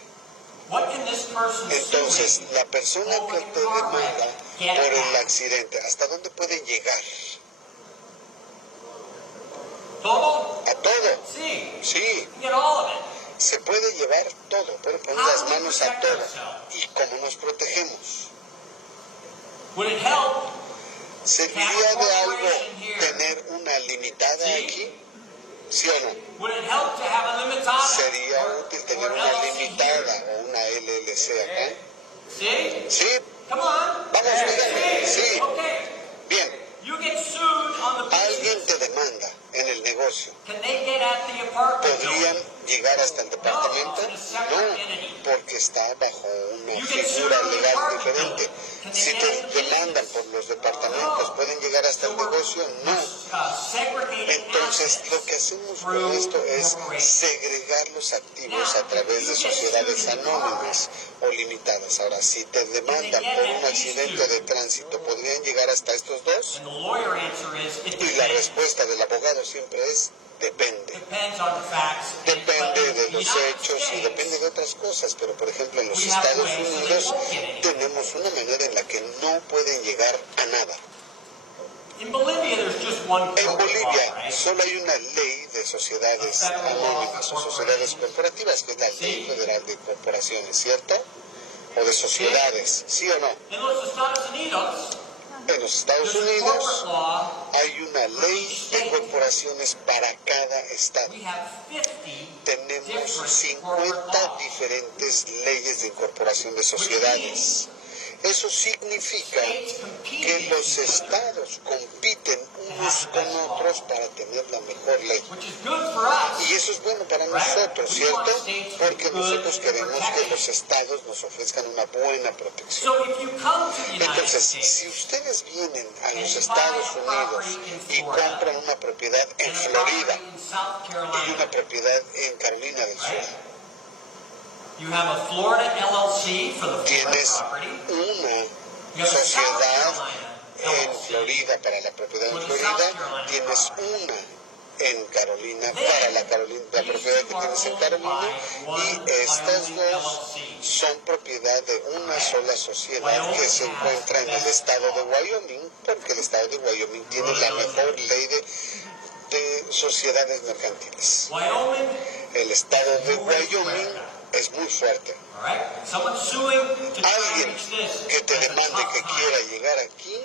What can this person Entonces, sue? la persona que te demanda por el accidente, ¿hasta dónde puede llegar? Todo? A todo. Sí. Sí, You can get all of it. se puede llevar todo, puede poner How las do we manos a protect todo. ourselves? ¿Y cómo nos protegemos? Would it help? ¿Serviría de algo tener una limitada aquí? ¿Sí o no? Would it help to have a limitada? Sería útil tener una LLC limitada here? o una LLC acá. See? Sí, Come on. vamos, dígame. Sí, Okay. bien. You get sued on the Alguien business. te demanda en el negocio. Can they get at the apartment ¿Podrían building? llegar hasta el departamento? No, it's a separate No, entity. porque está bajo una You get sued figura on the legal apartment diferente. building. Can Si they te get at the demandan business? por los departamentos, ¿pueden llegar hasta el negocio? No. Segregating Entonces, assets lo que hacemos con through esto es corporations. segregar los activos a través de sociedades anónimas o limitadas. Ahora, si te demandan por un accidente de tránsito, ¿podrían llegar hasta estos dos? And the lawyer answer is, it Y la depends. respuesta del abogado siempre es depende. Depends on the facts. Depende But de in the los United hechos y States, depende de otras cosas, pero por ejemplo en los we have Estados ways that Unidos they won't get it. tenemos una manera en la que no pueden llegar a nada. In Bolivia, there's just one En corporate law, Bolivia right? solo hay una ley de sociedades anónimas o sociedades corporativas, que es la Ley Federal de Corporaciones, ¿cierto? O de sociedades, ¿sí o no? En los Estados Unidos, En los Estados there's a Unidos corporate law. hay una ley de corporaciones para cada estado. We have 50 Tenemos different 50 corporate laws. diferentes leyes de incorporación de sociedades. Eso significa que los estados compiten unos con otros para tener la mejor ley. Which is good for us. Y eso es bueno para nosotros, ¿cierto? Porque nosotros queremos que los estados nos ofrezcan una buena protección. So if you come to the United Entonces, States, si ustedes vienen a los Estados Unidos y compran una propiedad en and a Florida property in South y Carolina, una propiedad en Carolina del Sur, You have a Florida LLC for the Florida Tienes property. una You have a South sociedad Carolina en LLC. Florida para la propiedad en With the Florida, South Carolina tienes property. una en Carolina Then, para la propiedad que these tienes en two are Carolina, owned by y one estas Wyoming dos LLC. son propiedad de una sola sociedad que se encuentra en el estado de Wyoming, porque el estado de Wyoming tiene la mejor ley de sociedades mercantiles. Wyoming, El estado de Wyoming es muy fuerte. all right? Someone suing to try to Alguien reach this que te has a demande tough que time quiera llegar aquí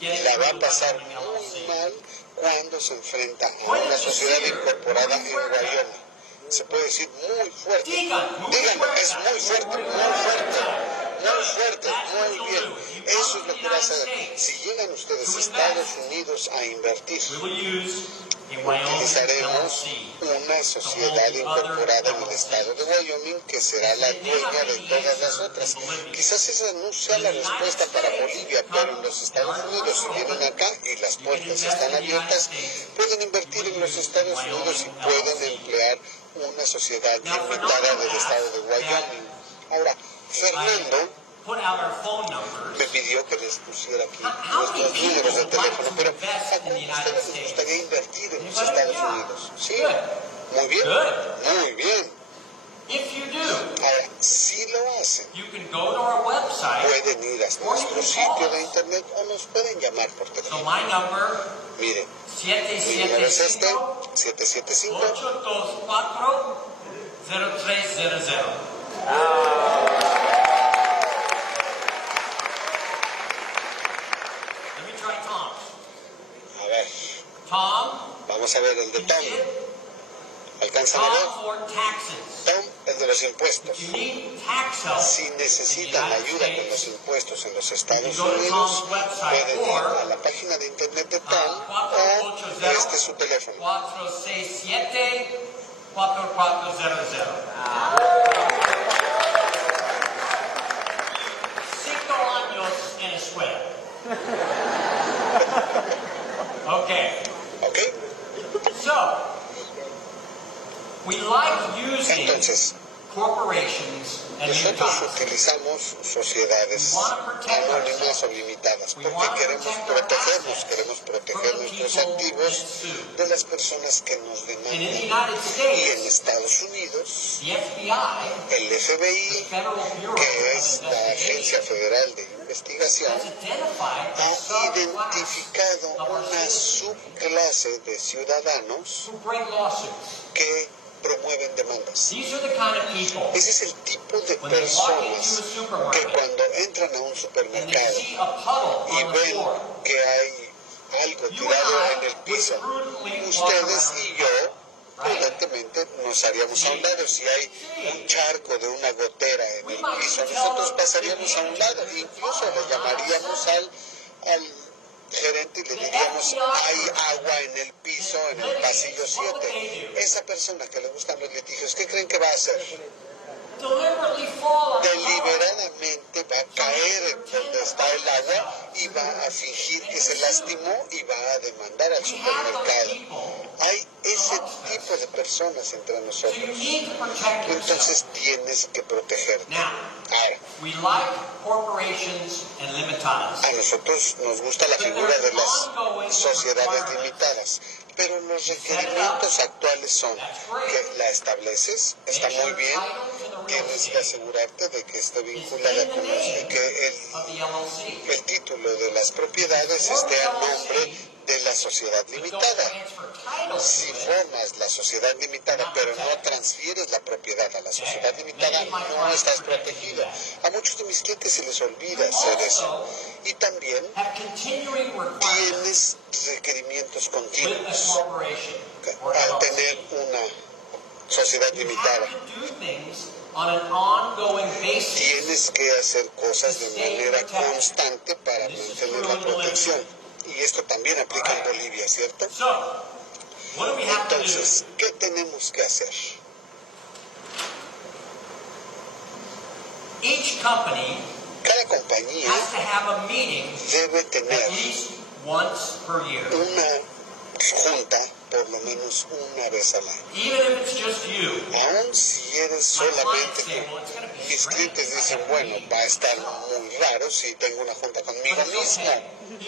getting la va through a pasar Wyoming muy LLC. mal cuando se enfrenta a una sociedad incorporada en Wyoming. Se puede decir muy fuerte. Díganlo, es muy fuerte, muy fuerte, muy fuerte, muy bien. Eso es lo que va a hacer. Si llegan ustedes a Estados Unidos a invertir, We will use a Wyoming utilizaremos LLC. una sociedad incorporada en el estado de Wyoming que será la dueña de todas las otras. Quizás esa no sea la respuesta para Bolivia, pero en los Estados Unidos, si vienen acá y las puertas están abiertas, pueden invertir en los Estados Unidos y pueden emplear una sociedad limitada del estado de Wyoming. Ahora, Fernando Put out our phone numbers. me pidió que les pusiera aquí How many nuestros números de people teléfono, like to pero invest ¿a in the cuántos de United ustedes les States? gustaría invertir en los Anybody? Estados Yeah. Unidos? Sí, Good. muy bien, Good. muy bien. If you do, Ahora, si lo hacen, you can go to our website. pueden ir a nuestro sitio de internet o nos pueden llamar por So teléfono. my number, Miren, mi número es este, 775 775 824-0300. Let me try Tom's. A ver, Tom, vamos a ver el de you Tom. see it? ¿Alcanzan a ver? Tom for taxes. Tom, el de los impuestos. If you need tax help, Si necesitan ayuda con los impuestos en los Estados You go to Unidos, Tom's website pueden ir or, a la página de internet de Tom o este es su teléfono. 467-4400. 5 años en escuela. Okay, ¿Ok? so we like using Entonces, corporations and nosotros enterprises. utilizamos sociedades anónimas o limitadas porque queremos protegernos, queremos proteger nuestros activos de las personas que nos And in the demandan. United Y en States, Estados Unidos, the FBI, el the FBI, Federal Bureau que of es la Investigation, Agencia Federal de Investigación, has identified a ha subclass identificado of our una citizens subclase de ciudadanos who bring lawsuits. que promueven demandas. These are the kind of people Ese es el tipo de when they walk into a personas que supermarket cuando entran a un and they supermercado see a puddle y on the ven floor. que hay algo You tirado and en I el would piso, prudently walk ustedes around. y yo prudentemente nos haríamos a un lado. Si hay un charco de una gotera en el piso, nosotros pasaríamos a un lado. Incluso le llamaríamos al gerente y le diríamos, hay agua en el piso, en el pasillo 7. Esa persona que le gustan los litigios, ¿qué creen que va a hacer? Deliberately fall on the floor. Deliberadamente va a caer en donde está el agua y va a fingir que se lastimó y va a demandar al We have those supermercado. people. Hay ese tipo de personas entre So you nosotros. need to protect yourself. Entonces tienes que protegerte. Now, Ahora, we like corporations and limitadas. a nosotros nos gusta la figura de las sociedades limitadas, pero los requerimientos actuales son que la estableces, está muy bien, tienes que asegurarte de que esté vinculada con que Of the LLC. el título de las propiedades esté a nombre de la sociedad But don't limitada. transfer title Si to it. formas la sociedad limitada, pero no transfieres la propiedad a la sociedad limitada, no estás protegido. A muchos de mis clientes se les olvida hacer eso. Y también Have continuing requirements tienes requerimientos with a continuos corporation or al LLC. tener una sociedad You limitada. have to do things on an ongoing basis. Tienes que hacer cosas de manera constante para mantener la protección. Y esto también aplica en Bolivia, ¿cierto? So, what do we have to do? Entonces, ¿qué tenemos que hacer? Each company Cada compañía has to have a meeting debe at tener least once per year. una junta por lo menos una vez al año. Even if it's just you. Aún si eres solamente tú, mis clientes dicen, bueno, va a estar muy raro si tengo una junta conmigo mismo,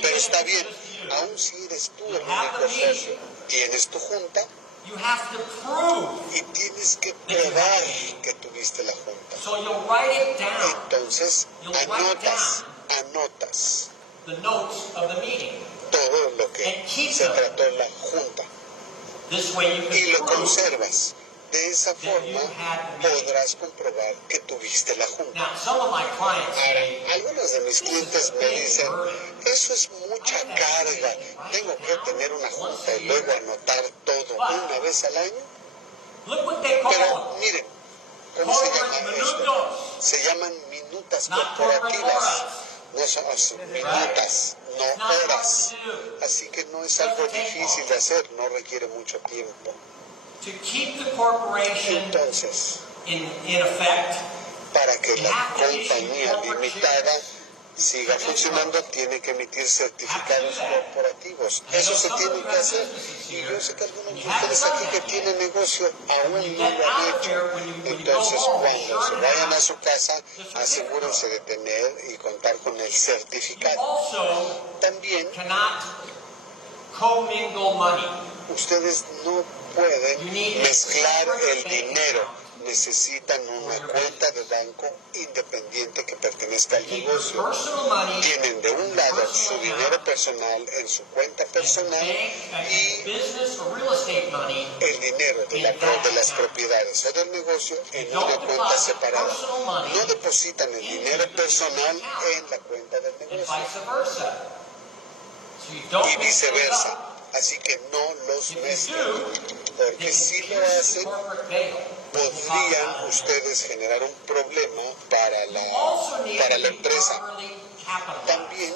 pero está bien. Aún si eres tú el único socio, tienes tu junta You have to prove. y tienes que probar que tuviste la junta. So you'll write it down. Entonces, anotas The notes of the meeting. todo lo que And keep se them. trató en la junta This way you y can lo prove conservas. De esa forma podrás comprobar que tuviste la junta. Now, some of my clients Ahora, say, algunos de mis clientes me dicen, eso es mucha carga, tengo que tener una junta y luego anotar todo una vez al año. look what they Pero call them. miren, ¿cómo se llama Corporate eso? minutos. Se llaman minutas Not corporate corporativas. horas. No son minutas, no It's not hard horas. to do. Así que no es algo difícil de hacer, no requiere mucho tiempo. To keep the corporation Entonces, in effect, para que la compañía limitada siga funcionando, tiene que emitir certificados corporativos. Eso se tiene que hacer. Y yo sé que algunos de ustedes aquí que tienen negocio aún no lo han hecho. Entonces, cuando se vayan a su casa, asegúrense de tener y contar con el you certificado. also También, cannot commingle money. ustedes no pueden mezclar el dinero. Necesitan una cuenta de banco independiente que pertenezca al Keep your negocio. personal money Tienen de un lado su dinero personal en su cuenta personal y business or real estate money el dinero de las propiedades o del negocio en una cuenta separada. No depositan el dinero personal en la cuenta del and negocio vice versa. So you don't y mix those viceversa. up. Así que no los If you mezclan, do, porque they si can lo pierce the hacen, corporate veil. podrían ustedes generar un problema para You also need la to be empresa. properly capitalized. También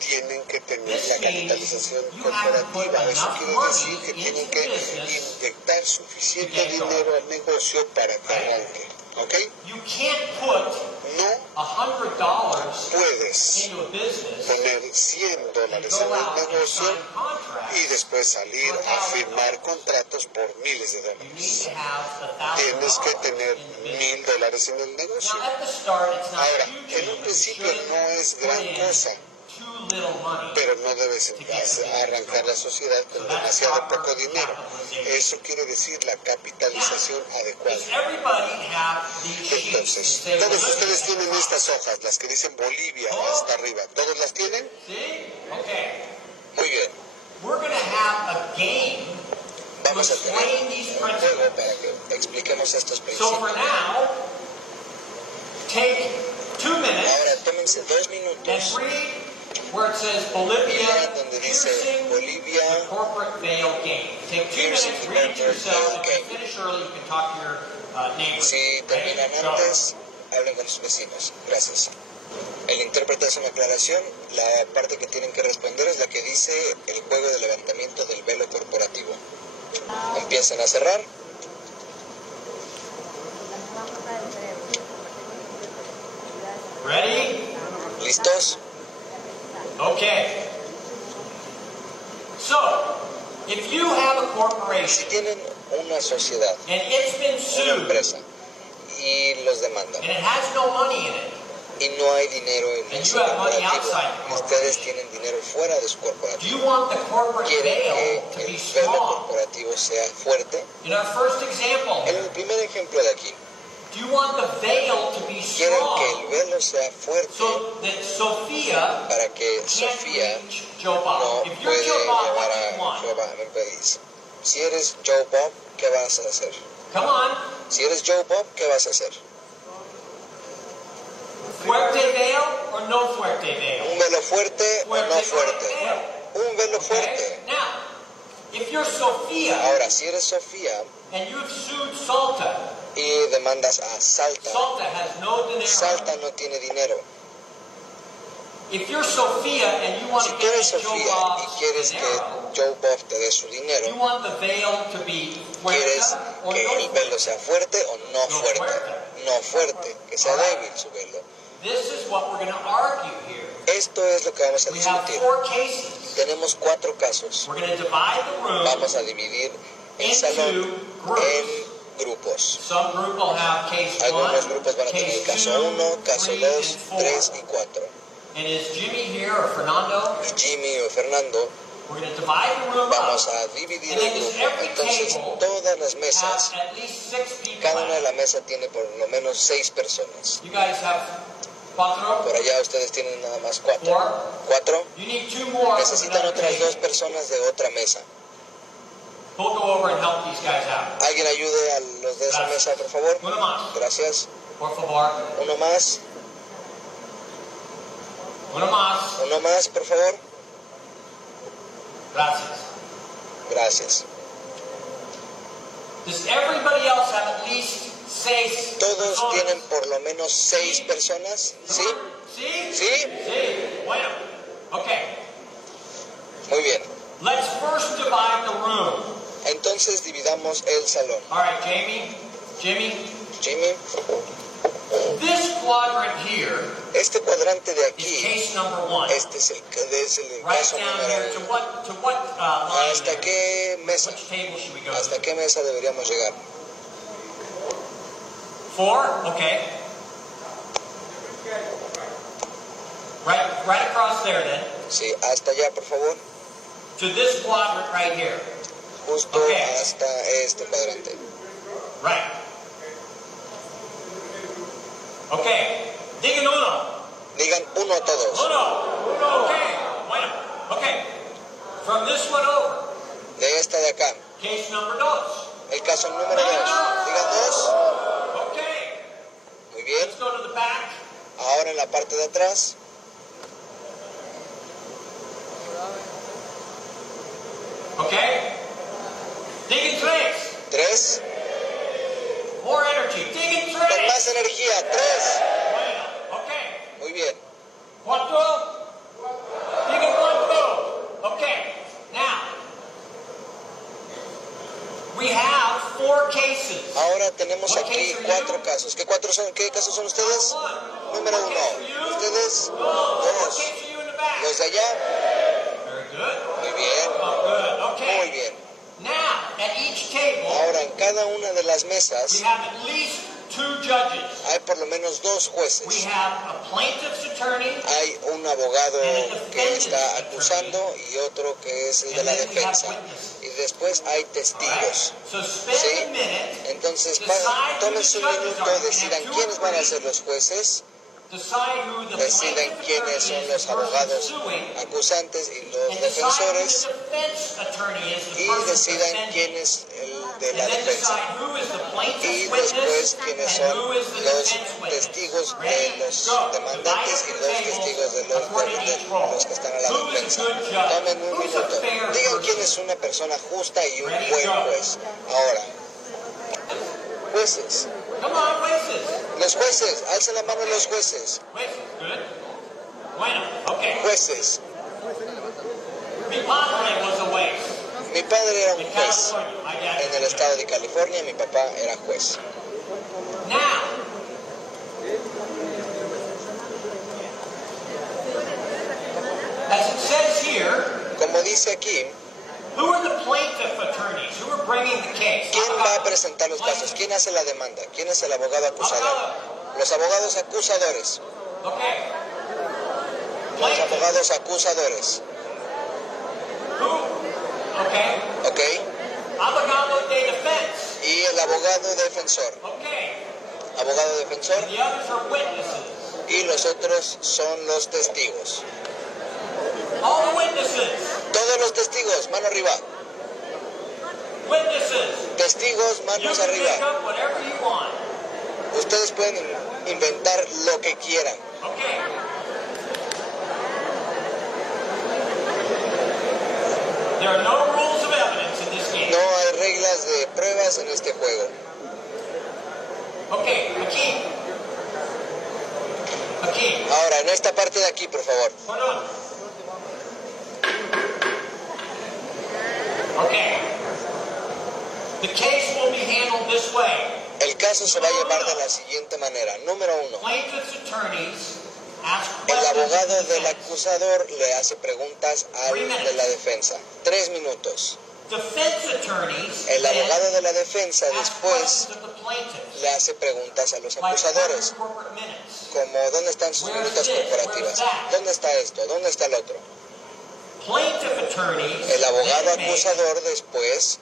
tienen que tener This la means capitalización you have to put corporativa. Eso enough quiere money decir que tienen into que the business inyectar suficiente to get going. dinero al negocio para que arranque. ¿Ok? You can't put No $100 puedes into a business poner $100 and en go out el and negocio sign contracts. y después salir a firmar contratos por miles de You need dólares. to have Tienes que $1,000 tener in the business. $1,000 en el negocio. Now, at the start, it's not Ahora, huge. en un You principio shouldn't no es put gran in cosa, too little money. pero no debes arrancar la sociedad con demasiado poco dinero. Eso quiere decir la capitalización Does adecuada. everybody have these sheets? Entonces, that say, todos well, ustedes look tienen at estas hojas, las que dicen Bolivia hasta arriba. ¿Todos las tienen? See? Okay. Muy bien. We're going to have a game to Vamos a tener explain these un juego principles. para que expliquemos estos So for principios. now, take 2 minutes Ahora, tómense 2 and minutos read where it says y Bolivia lean donde dice piercing the Bolivia. corporate veil game. Take 2 minutes, Piercing the read it to corporate yourself. veil If game. you finish early, you can talk to your neighbors. Si terminan Ready? Go. antes, hablen con sus vecinos. Gracias. El intérprete hace una aclaración. La parte que tienen que responder es la que dice el juego de levantamiento del velo corporativo. Empiezan a cerrar. Ready? ¿Listos? Okay. So, if you have a Si corporation tienen una sociedad, and it's been una sued empresa, y los demandan, and it has no money in it, y no hay dinero en And su you have money corporativo, outside the y ustedes tienen dinero fuera de su do corporativo, you want the corporate quieren veil que to el be velo strong? corporativo sea fuerte. In our first example En here, el primer ejemplo de aquí, do you want the veil to be quieren que el strong velo sea fuerte so that Sophia para que can't Sofía reach Joe no Bob? If you're puede Joe Bob, llevar what do you a want? Jehová en el país. Si eres Joe Bob, ¿qué vas a hacer? Come on. Si eres Joe Bob, ¿qué vas a hacer? Fuerte veil or no fuerte veil? ¿Un velo fuerte o no fuerte? veil. Un velo Okay? fuerte. Now, if you're Sophia Ahora, si eres Sofía and you've sued Salta, y demandas a Salta, Salta has no dinero. Salta no tiene dinero. If you're Sophia and you want Si to tú eres get Joe Sofía y Bob's quieres que dinero, Joe Bob te dé su do you dinero, want the veil to be ¿quieres fuerte or que no el fuerte? velo sea fuerte o no No fuerte? fuerte. No fuerte, que sea débil su velo. This is what we're going to argue here. Esto es lo que vamos a We have discutir. 4 cases. Tenemos 4 casos. We're going to divide the room. Vamos a dividir el salón en grupos. Some group will have case 1, Algunos grupos van a tener case caso 2, 1, caso 3, 2, and 3 4. y 4. And is Jimmy here or Fernando? Y Jimmy o Fernando, We're going to divide the room vamos up. a dividir And el then grupo. every Entonces, table todas las have mesas, at least 6 people cada una de at la it. mesa tiene por lo menos 6 personas. You guys have 4? Por allá ustedes tienen nada más 4. 4? 4. You need 2 more. Necesitan from otras another 2 table. personas de otra mesa. We'll go over and help these guys out. ¿Alguien ayude a los de esa mesa, por favor? Uno más. Gracias. Por favor. Uno más. Uno más. Uno más, por favor. Gracias. Gracias. Does everybody else have at least 6? ¿Todos personas? tienen por lo menos 6 personas? ¿Sí? ¿Sí? ¿Sí? Sí. Bueno. Okay. Muy bien. Let's first divide the room. Entonces dividamos el salón. All right, Jamie. Jimmy. Jimmy, This quadrant here este cuadrante de is aquí, case number 1. este es el Right caso down número here to 1. what line? ¿Hasta here? qué mesa? Which table should we go ¿Hasta to? qué mesa deberíamos llegar? 4? Okay. Right across there then. Sí, hasta allá, por favor. To this quadrant right here. Justo Okay. hasta este cuadrante. Right. Okay. Digan uno. Digan uno todos. Uno. Okay. Bueno. Okay. From this one over. De esta de acá. Case number 2. El caso número 2. Digan 2. Okay. Muy bien. Let's go to the back. Ahora en la parte de atrás. Okay. Digan 3. 3. More energy. Digan 3. Con más energía. 3. Bueno. Okay. Muy bien. 4. Digan 4. Okay. Now, we have 4 cases. Ahora tenemos What aquí case are 4 you? casos. ¿Qué casos son ustedes? One. Número What 1. case are you? Ustedes. What 2. case are you in the back? Los de allá. Very good. Muy bien. Oh, good. Okay. Muy bien. Now, at each table, Ahora en cada una de las we mesas have at least 2 judges. hay por lo menos 2 We jueces. have a plaintiff's attorney, Hay un abogado que está acusando y otro que es el de la defensa. Y después hay all right? testigos. So spend Sí. a minute, Entonces, decide who tómense the un judges minuto, are. decidan And quiénes van a two ser los jueces, decide who the deciden plaintiff's quiénes son attorney los is, the person abogados suing, acusantes y los and decide who defensores, the defense attorney is, the y person decidan defending. quién es el de And la then defensa. decide who is the Y plaintiff's después witness quiénes and son who is the los defense witness. testigos de Ready? los Go. demandantes y Divide los the tables testigos de los according to each role. que están a la Who is a defensa. good judge? Tomen un Who's a minuto. fair Digan quién person? es una persona justa y un Ready? buen Go. juez. Ahora, jueces. Come on, jueces. Los jueces, alcen la mano los jueces. Jueces, good. Bueno, okay. Jueces. Mi padre was a juez Mi padre era un in juez. California. My dad En el was a estado de California, mi papá era juez. Now, as it says here, Como dice aquí, who are the plaintiff attorneys? Who are bringing the case? ¿quién va a presentar los casos? ¿Quién hace la demanda? ¿Quién es el abogado acusador? Los abogados acusadores. Okay. Los Plaintiff. abogados acusadores. Who? Okay. ¿Ok? Abogado de defense. Y el abogado defensor. Okay. Abogado defensor. And the others are witnesses. Y los otros son los testigos. All the witnesses. Todos los testigos, mano arriba. Witnesses. Testigos, You manos can make arriba. up whatever you want. Ustedes pueden inventar lo que quieran. Okay. There are no rules of evidence in this game. No hay reglas de pruebas en este juego. Okay, aquí. Aquí. Ahora, en esta parte de aquí, por favor. Hold on. Okay. The case will be handled this way. El caso se va a llevar de la siguiente manera. Número 1. Plaintiff's attorneys El abogado del acusador le hace preguntas al de la defensa. 3 minutos. El abogado de la defensa después le hace preguntas a los acusadores, como ¿dónde están sus minutas corporativas? ¿Dónde está esto? ¿Dónde está el otro? El abogado acusador después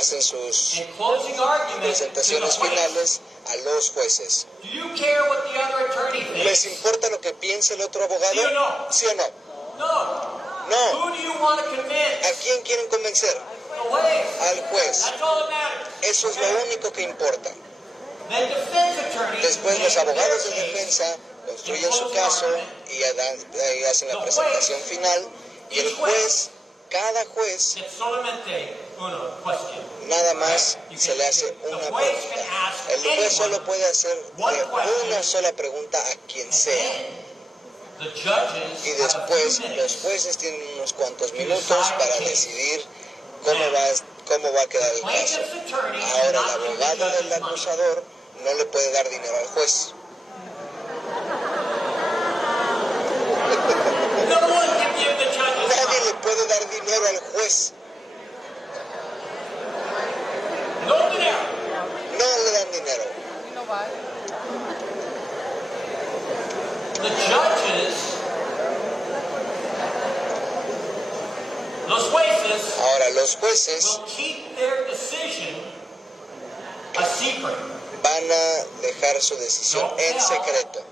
hacen sus presentaciones finales a los jueces. ¿Les importa lo que piense el otro abogado? ¿Sí o no? No. ¿A quién quieren convencer? Al juez. Eso es lo único que importa. Después los abogados de defensa construyen su caso y hacen la presentación final, y el juez, cada juez, nada más se le hace una pregunta. El juez solo puede hacer una sola pregunta a quien sea. Y después los jueces tienen unos cuantos minutos para decidir cómo va a quedar el caso. Ahora el abogado del acusador no le puede dar dinero al juez. Nadie le puede dar dinero al juez. No le dan dinero. Ahora los jueces van a dejar su decisión en secreto.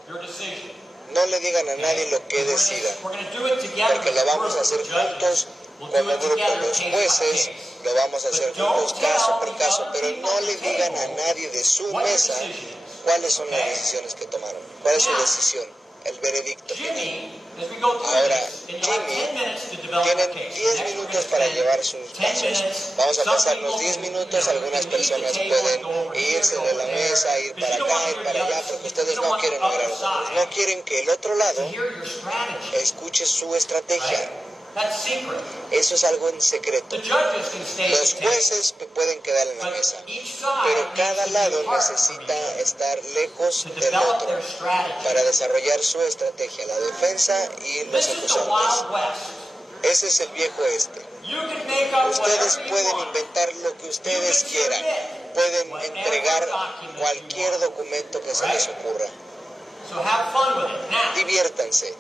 No le digan a nadie lo que decidan, porque lo vamos a hacer juntos como grupo. Los jueces lo vamos a hacer juntos caso por caso, pero no le digan a nadie de su mesa cuáles son las decisiones que tomaron, cuál es su decisión, el veredicto final. Ahora, Jimmy tiene 10 minutos para llevar sus casos. Vamos a pasarnos 10 minutos. Algunas personas pueden irse de la mesa, ir para acá, ir para allá, porque ustedes no quieren oír a los otros. No quieren que el otro lado escuche su estrategia. Eso es algo en secreto. Los jueces pueden quedar en la mesa, pero cada lado necesita estar lejos del otro para desarrollar su estrategia, la defensa y los acusantes. Ese es el viejo este. Ustedes pueden inventar lo que ustedes quieran, pueden entregar cualquier documento que se les ocurra. Diviértanse.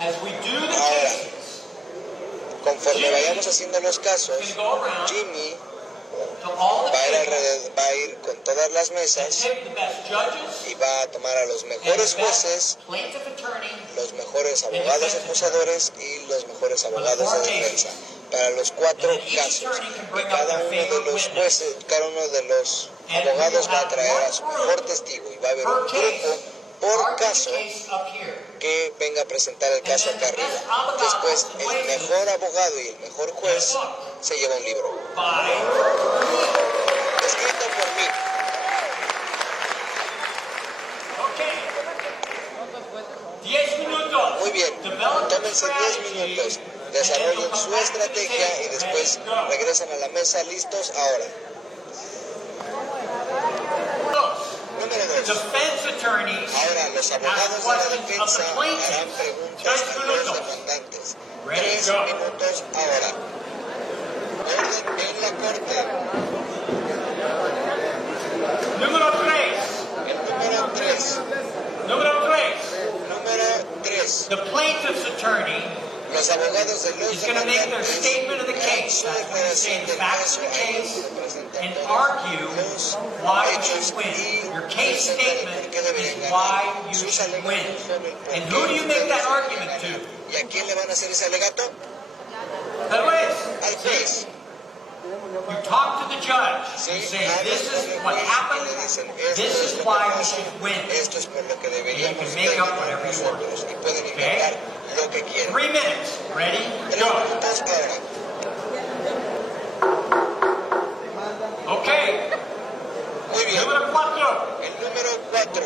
Ahora, conforme vayamos haciendo los casos, Jimmy va a ir con todas las mesas y va a tomar a los mejores jueces, los mejores abogados acusadores y los mejores abogados de defensa para los 4 casos. Y cada uno de los jueces, cada uno de los abogados va a traer a su mejor testigo, y va a haber un grupo por caso que venga a presentar el caso acá arriba. Después, el mejor abogado y el mejor juez se lleva un libro escrito por mí. Muy bien, tómense 10 minutos, desarrollen su estrategia y después regresan a la mesa listos ahora. Número 2. Ahora los abogados de la defensa harán preguntas a los demandantes. 3 minutos ahora. Orden en la corte. Número 3. El número 3. Número 3. Número 3. The plaintiff's attorney Los abogados de los is going to make their statement of the case. That's going to say the facts of the case and argue why you should win. Your case statement is why you should win. And who do you make that argument to? ¿Y a quién le van a hacer ese alegato? Al juez. Al juez. You talk to the judge. You say, this is what happened. This is why we should win. Esto es por lo que deberíamos You can make up whatever you want. y pueden inventar lo que quieran. 3 minutes. Ready? 3 Go. minutos ahora. Okay. Muy bien. Número 4. El número 4.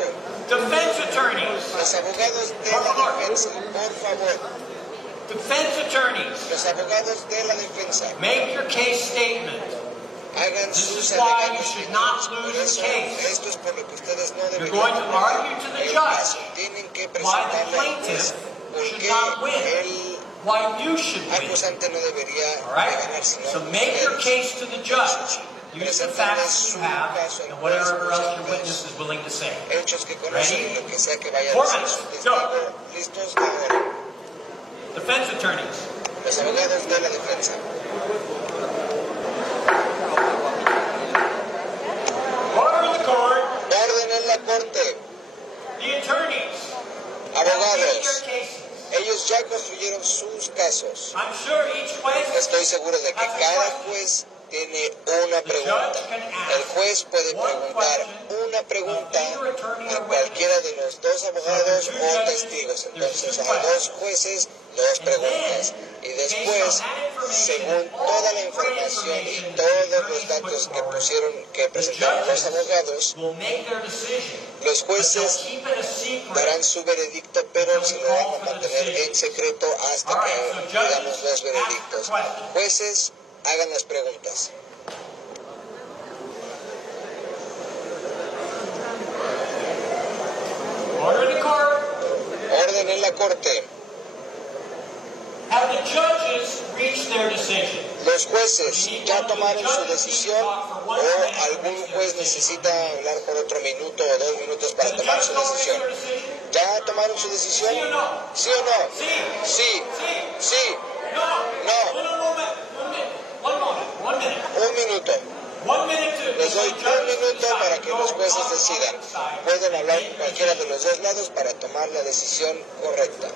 Defense attorneys. Los abogados de la defensa, por favor. Defense attorneys. Los abogados de la defensa. Make your case statement. hagan This sus is why you alegatos should not finales. Por lose the eso, case. esto es por lo que ustedes no You're deberían going to argue to the el judge caso. Tienen que why the presentarle al juez plaintiff por should qué not win, el why you should win. acusante no debería All right? ganar, sino So make your ustedes. case to the judge. Use the facts you have and whatever else your witness is willing to say. Hechos que conocen y lo que sea que vaya a 4 decir su minutes. testigo. Go. Listos ahora. Defense attorneys. Los abogados de la defensa. Order in the court. Orden en la corte. The attorneys. Abogados. Make your cases. Ellos ya construyeron sus casos. I'm sure each juez Estoy seguro de que cada juez tiene una pregunta. El juez puede preguntar una pregunta a cualquiera de los dos abogados o testigos. Entonces, a dos jueces, dos preguntas. Y después, según toda la información y todos los datos que presentaron los abogados, will make their decision. los jueces Keep it a secret. darán su veredicto, pero se lo van a mantener en secreto hasta que digamos los veredictos. Jueces, hagan las preguntas. Order in the court. Orden en la corte. Have the judges reached their decision? Los jueces ya tomaron su decisión o algún juez necesita hablar por otro minuto o 2 minutos para tomar su decisión. ¿Ya tomaron su decisión? ¿Sí o no? ¿Sí o no? Sí. Sí. Sí. Sí. No. No. One minute. Un minuto. 1 minute to Les doy 1 minuto para que los jueces decidan. Pueden hablar con cualquiera de los dos lados para tomar la decisión correcta.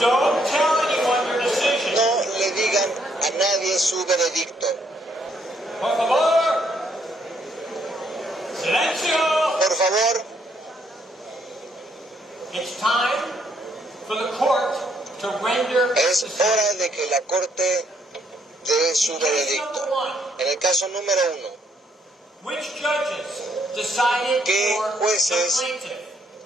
Don't tell anyone your decision. No le digan a nadie su veredicto. Por favor. Silencio. Por favor, It's time for the court to render es decision. hora de que la corte dé su Case veredicto. number 1. En el caso número 1, Which judges decided ¿qué for the jueces plaintiff?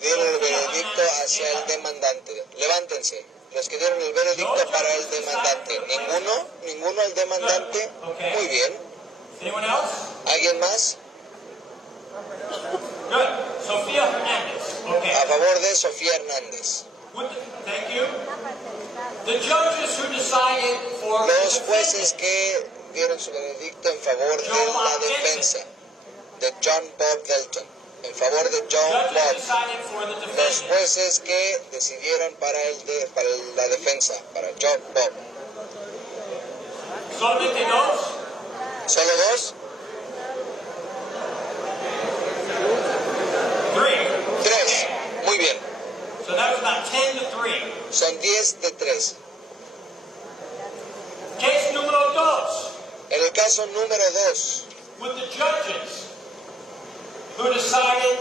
dieron el veredicto hacia el demandante? Levántense. Los que dieron el veredicto para el demandante. ¿Ninguno al demandante? Muy bien. Anyone else? ¿Alguien más? Good. Sofía Hernandez. Okay. A favor de Sofía Hernández. Thank you. The judges who decided for the Los jueces defendant. que dieron su veredicto en favor de la defensa de John Bob Delton. En favor de John Judges Bob. decided for the Los defendant. jueces que decidieron para la defensa, para John Bob. Solamente dos. ¿Solo dos? 3. 3. Muy bien. So that was about 10 to 3. Son 10 de 3. Case número 2. En el caso número 2, With the judges who decided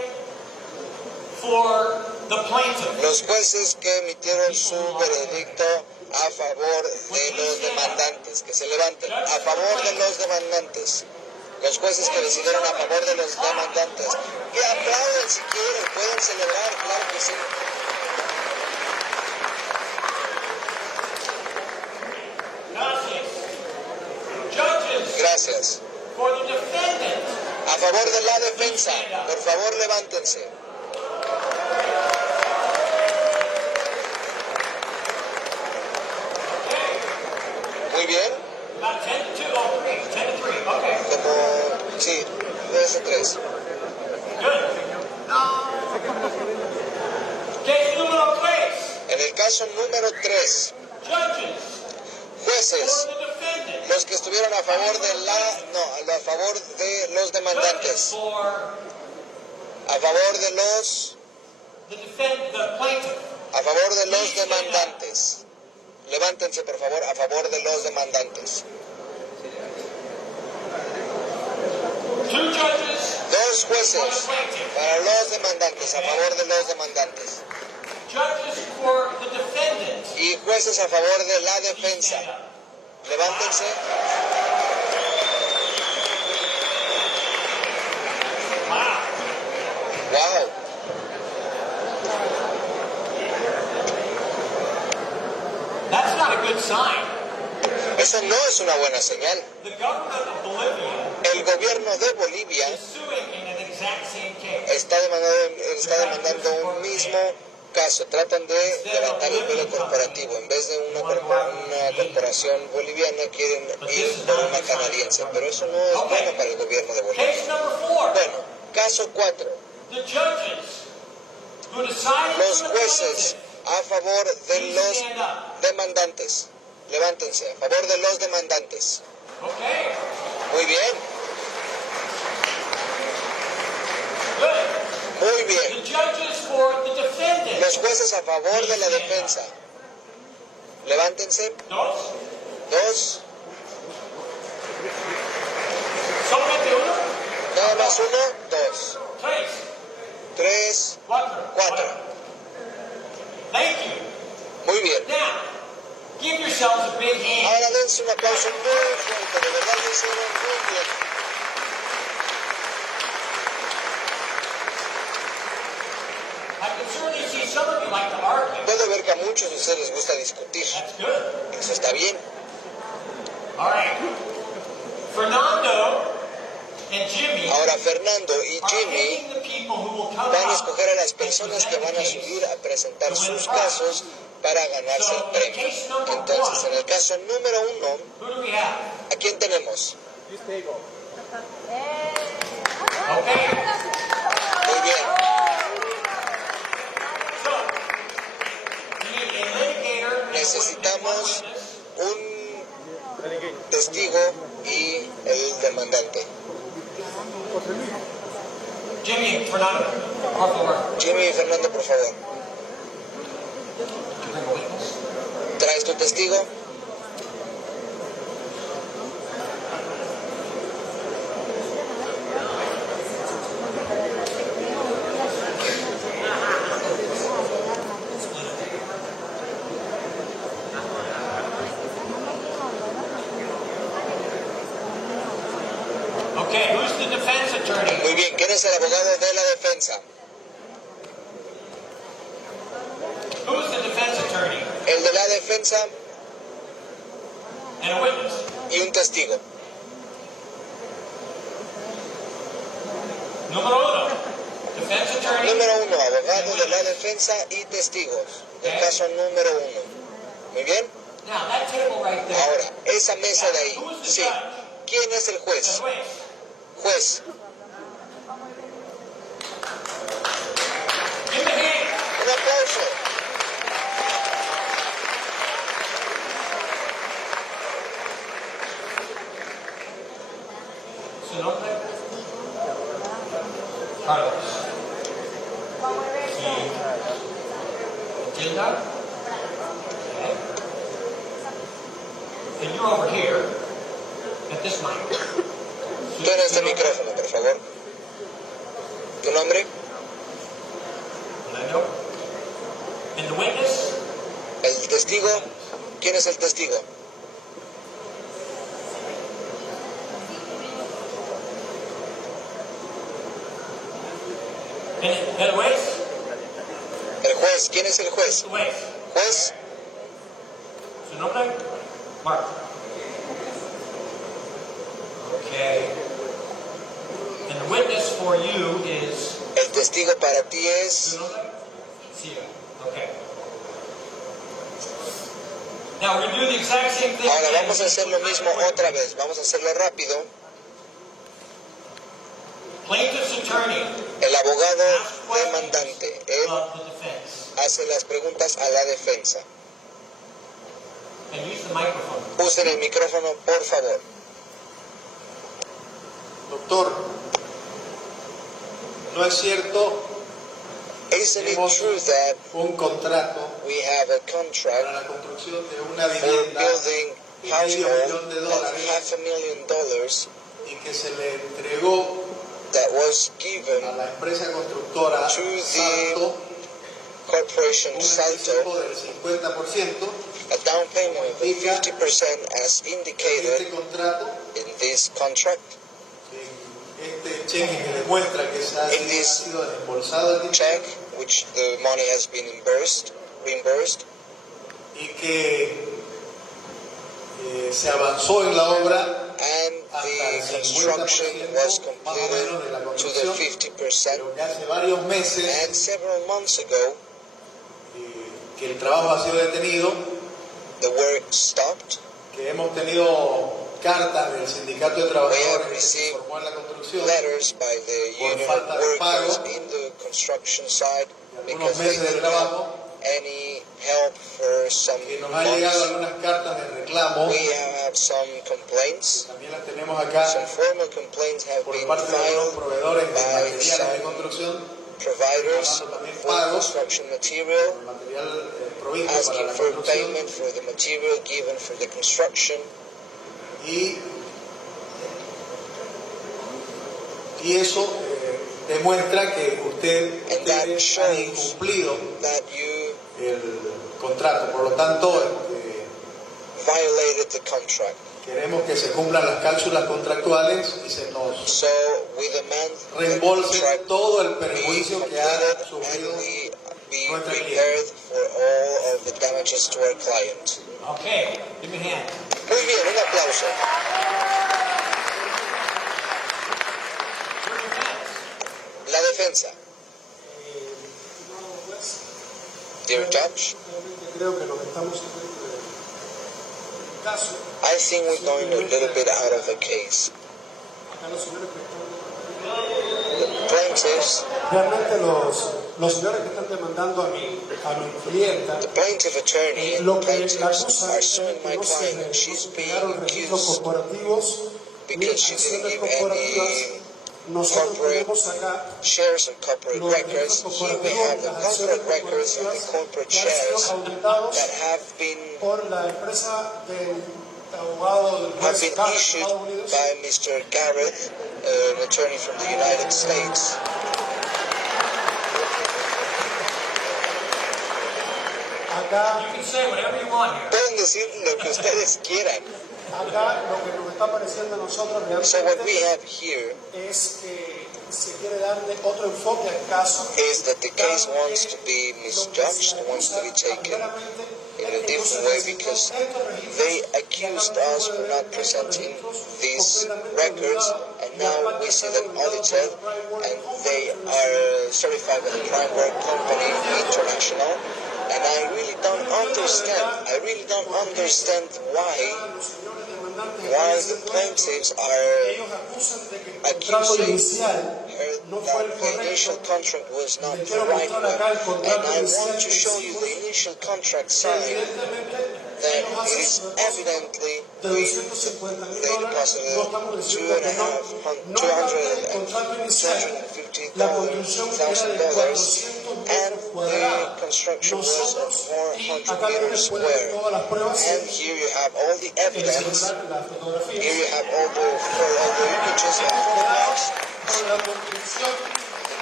for the plaintiff. los jueces que emitieron su veredicto a favor de los demandantes, que se levanten, a favor de los demandantes. Los jueces que decidieron a favor de los demandantes. Que aplauden si quieren, pueden celebrar, claro que sí. Gracias. Judges Gracias. for the defendant. A favor de la defensa, por favor levántense. Muy bien, About 10 to 2. Oh, 3. 10 to 3. Okay. como, sí, 2 a 3. Good. Case número 3. En el caso número 3, Judges jueces, for the defendant. los que estuvieron a favor de a favor de los Judges demandantes, for a favor de los, the plaintiff. a favor de los demandantes. Levántense, por favor, a favor de los demandantes. 2 judges Dos jueces para los demandantes, a favor de los demandantes. Judges for the defendant. Y jueces a favor de la defensa. Levántense. Wow. Wow. That's not a good sign. Eso no es una buena señal. The government of Bolivia El gobierno de Bolivia is suing in an exact same case. está demandando un mismo caso. Tratan de levantar el velo corporativo. En vez de una corporación boliviana, quieren ir por una canadiense. Pero eso no es bueno para el gobierno de Bolivia. Case number 4. Bueno, caso 4. The judges who decided Los for the jueces plaintiff. a favor de Please los stand up. demandantes. Levántense, a favor de los demandantes. Okay. Muy bien, Good. muy The bien. judges for the defendant. Los jueces a favor de la defensa. Levántense. Dos. Dos. Solamente uno. Nada más uno. Dos. Tres. Tres. Cuatro. Cuatro. Thank you. Muy bien. Now, give yourselves a big hand. Ahora dense un aplauso muy fuerte. De verdad lo hicieron muy bien. I can certainly see some of you like to argue. Puedo ver que a muchos de ustedes les gusta discutir. That's good. Eso está bien. All right. Fernando and Jimmy Ahora Fernando y are Jimmy picking the people who will come van a up escoger a las and personas que present van the a case. subir a presentar sus casos para ganarse el premio. Entonces, en el caso número 1, Who do we have? ¿a quién tenemos? Okay. Muy bien. So, we need a litigator and a Necesitamos witness. un testigo y el demandante. Jimmy and Fernando, por favor. Jimmy y Fernando, por favor. ¿Traes tu testigo? Okay, who's the defense attorney? Muy bien. ¿Quién es el abogado de la defensa? Who's the defense attorney? El de la defensa And a witness. y un testigo. Número uno. Defense attorney. Número 1, abogado de la defensa y testigos. El caso número 1. Muy bien. Now, that table right there. Ahora, esa mesa de ahí. Who's the Sí. judge? ¿Quién es el The juez? juez. Juez. Give him a hand. Un aplauso. Su nombre? Carlos. Y Gilda? Okay. And you're over here at this mic. Tú en este micrófono, por favor. ¿Tu nombre? Orlando. And the witness? El testigo. ¿Quién es el testigo? And el juez? El juez. ¿Quién es el juez? The juez. Juez. Su nombre? Mark. Okay. And the witness for you is El testigo para ti su es... nombre? Sia. Okay. Now we're going to do the exact same thing. Ahora again. vamos a hacer lo mismo otra vez. Vamos a hacerlo rápido. Plaintiff's attorney El abogado asks questions demandante, él of the defense. hace las preguntas a la defensa. And use the microphone. Usen el micrófono, por favor. Doctor, ¿no es cierto? Isn't it true that Un contrato we have a para contract la construcción de una for vivienda building de household $500,000 of $500,000 y que se le entregó that was given a la empresa constructora to the Salto corporation un Salto anticipo del 50%. a down payment of 50% as Este indicated contrato, in this contract. este cheque que demuestra que se ha In this sido desembolsado el check, dinero which the money has been reimbursed, y que se avanzó en la obra and the construction was completed to the 50%. pero que hace varios meses And several months ago, que el trabajo ha sido detenido, the work stopped. que hemos tenido cartas del sindicato de We have trabajadores que se received formó en la construcción letters by the por union falta de workers pago in the construction side de algunos because they meses de didn't have trabajo, any help for some que nos han llegado months. algunas cartas de reclamo, We have some complaints. también las tenemos acá Some formal complaints have por been parte de algunos filed proveedores de by materiales de some construcción, providers for construction material, por material provisto para asking la for construcción, payment for the material given for the construction. y eso demuestra que And that ustedes han shows incumplido that you el contrato. Por lo tanto, violated the contract. queremos que se cumplan las cláusulas contractuales y se nos So we demand the reembolse contract todo el be perjuicio que completed ha sufrido and we be nuestra repaired for all of the damages to our client. Okay, give me a hand. Muy bien, un aplauso. La defensa. Dear Judge, Creo que nos estamos saliendo del caso. I think we're going a little bit out of the case. Acá los señores que están, The plaintiffs, realmente los señores que están demandando a mi clienta, the plaintiff attorney and lo the que la plaintiffs acusan are es suing que my no client. se She's being crearon registros accused corporativos ni because she didn't acciones give corporativas. any Nosotros corporate tenemos acá shares and corporate los records. registros Here we corporativos, have the las acciones corporate records and the corporativas corporate que han sido shares auditados that have been por la empresa del abogado del juez Garrett de issued Estados Unidos. by Mr. Garrett, an attorney from the United States. Acá, You can say whatever you want here. Pueden decir lo que ustedes quieran. acá lo que nos está pareciendo a nosotros So what we realmente have here es que se quiere darle otro enfoque al caso. is that the case wants to be misjudged, wants to be taken in a different way because they accused us for not presenting these records, and now we see them audited, and they are certified by the Prime Work Company International. And I really don't understand why the plaintiffs are accusing her that the initial contract was not the right one. And I want to show you the initial contract signed that it is evidently they deposited $250,000 and the construction was 400 meters square. And here you have all the evidence. Here you have all the images and photographs. The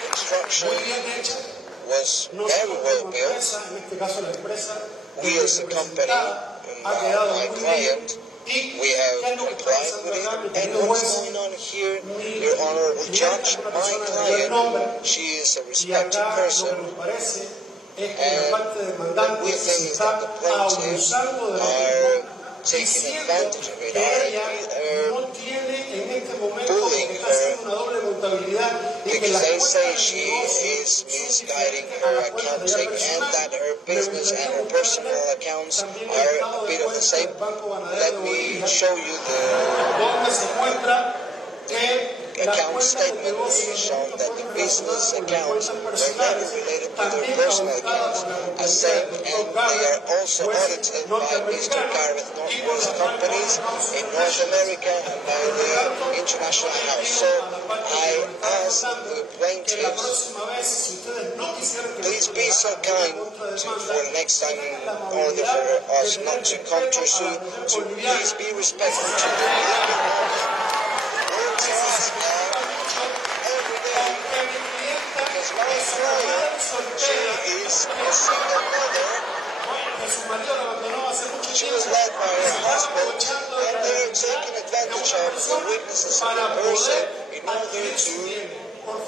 construction was very well built. We as a company, my client, we have complied with it. And what's going on here, Your Honorable Judge, my client, she is a respected person, and what we think is that the plaintiffs are taking advantage of it, are bullying her, because they say she is misguiding her accounting and that her business and her personal accounts are a bit of the same. Let me show you the account statement. It is shown that the business accounts were never related to their personal accounts as same, and they are also audited by Mr. Garrett Northwest Companies in North America and by the International House. So I ask the plaintiffs, please be so kind for the next time, in order for us not to countersue, to please be respectful to the plaintiffs. Because my client, she is a single mother. que su marido la abandonó hace mucho She tiempo. was led by her Estaba husband, aprovechando and they're taking advantage of the weaknesses of the person in order to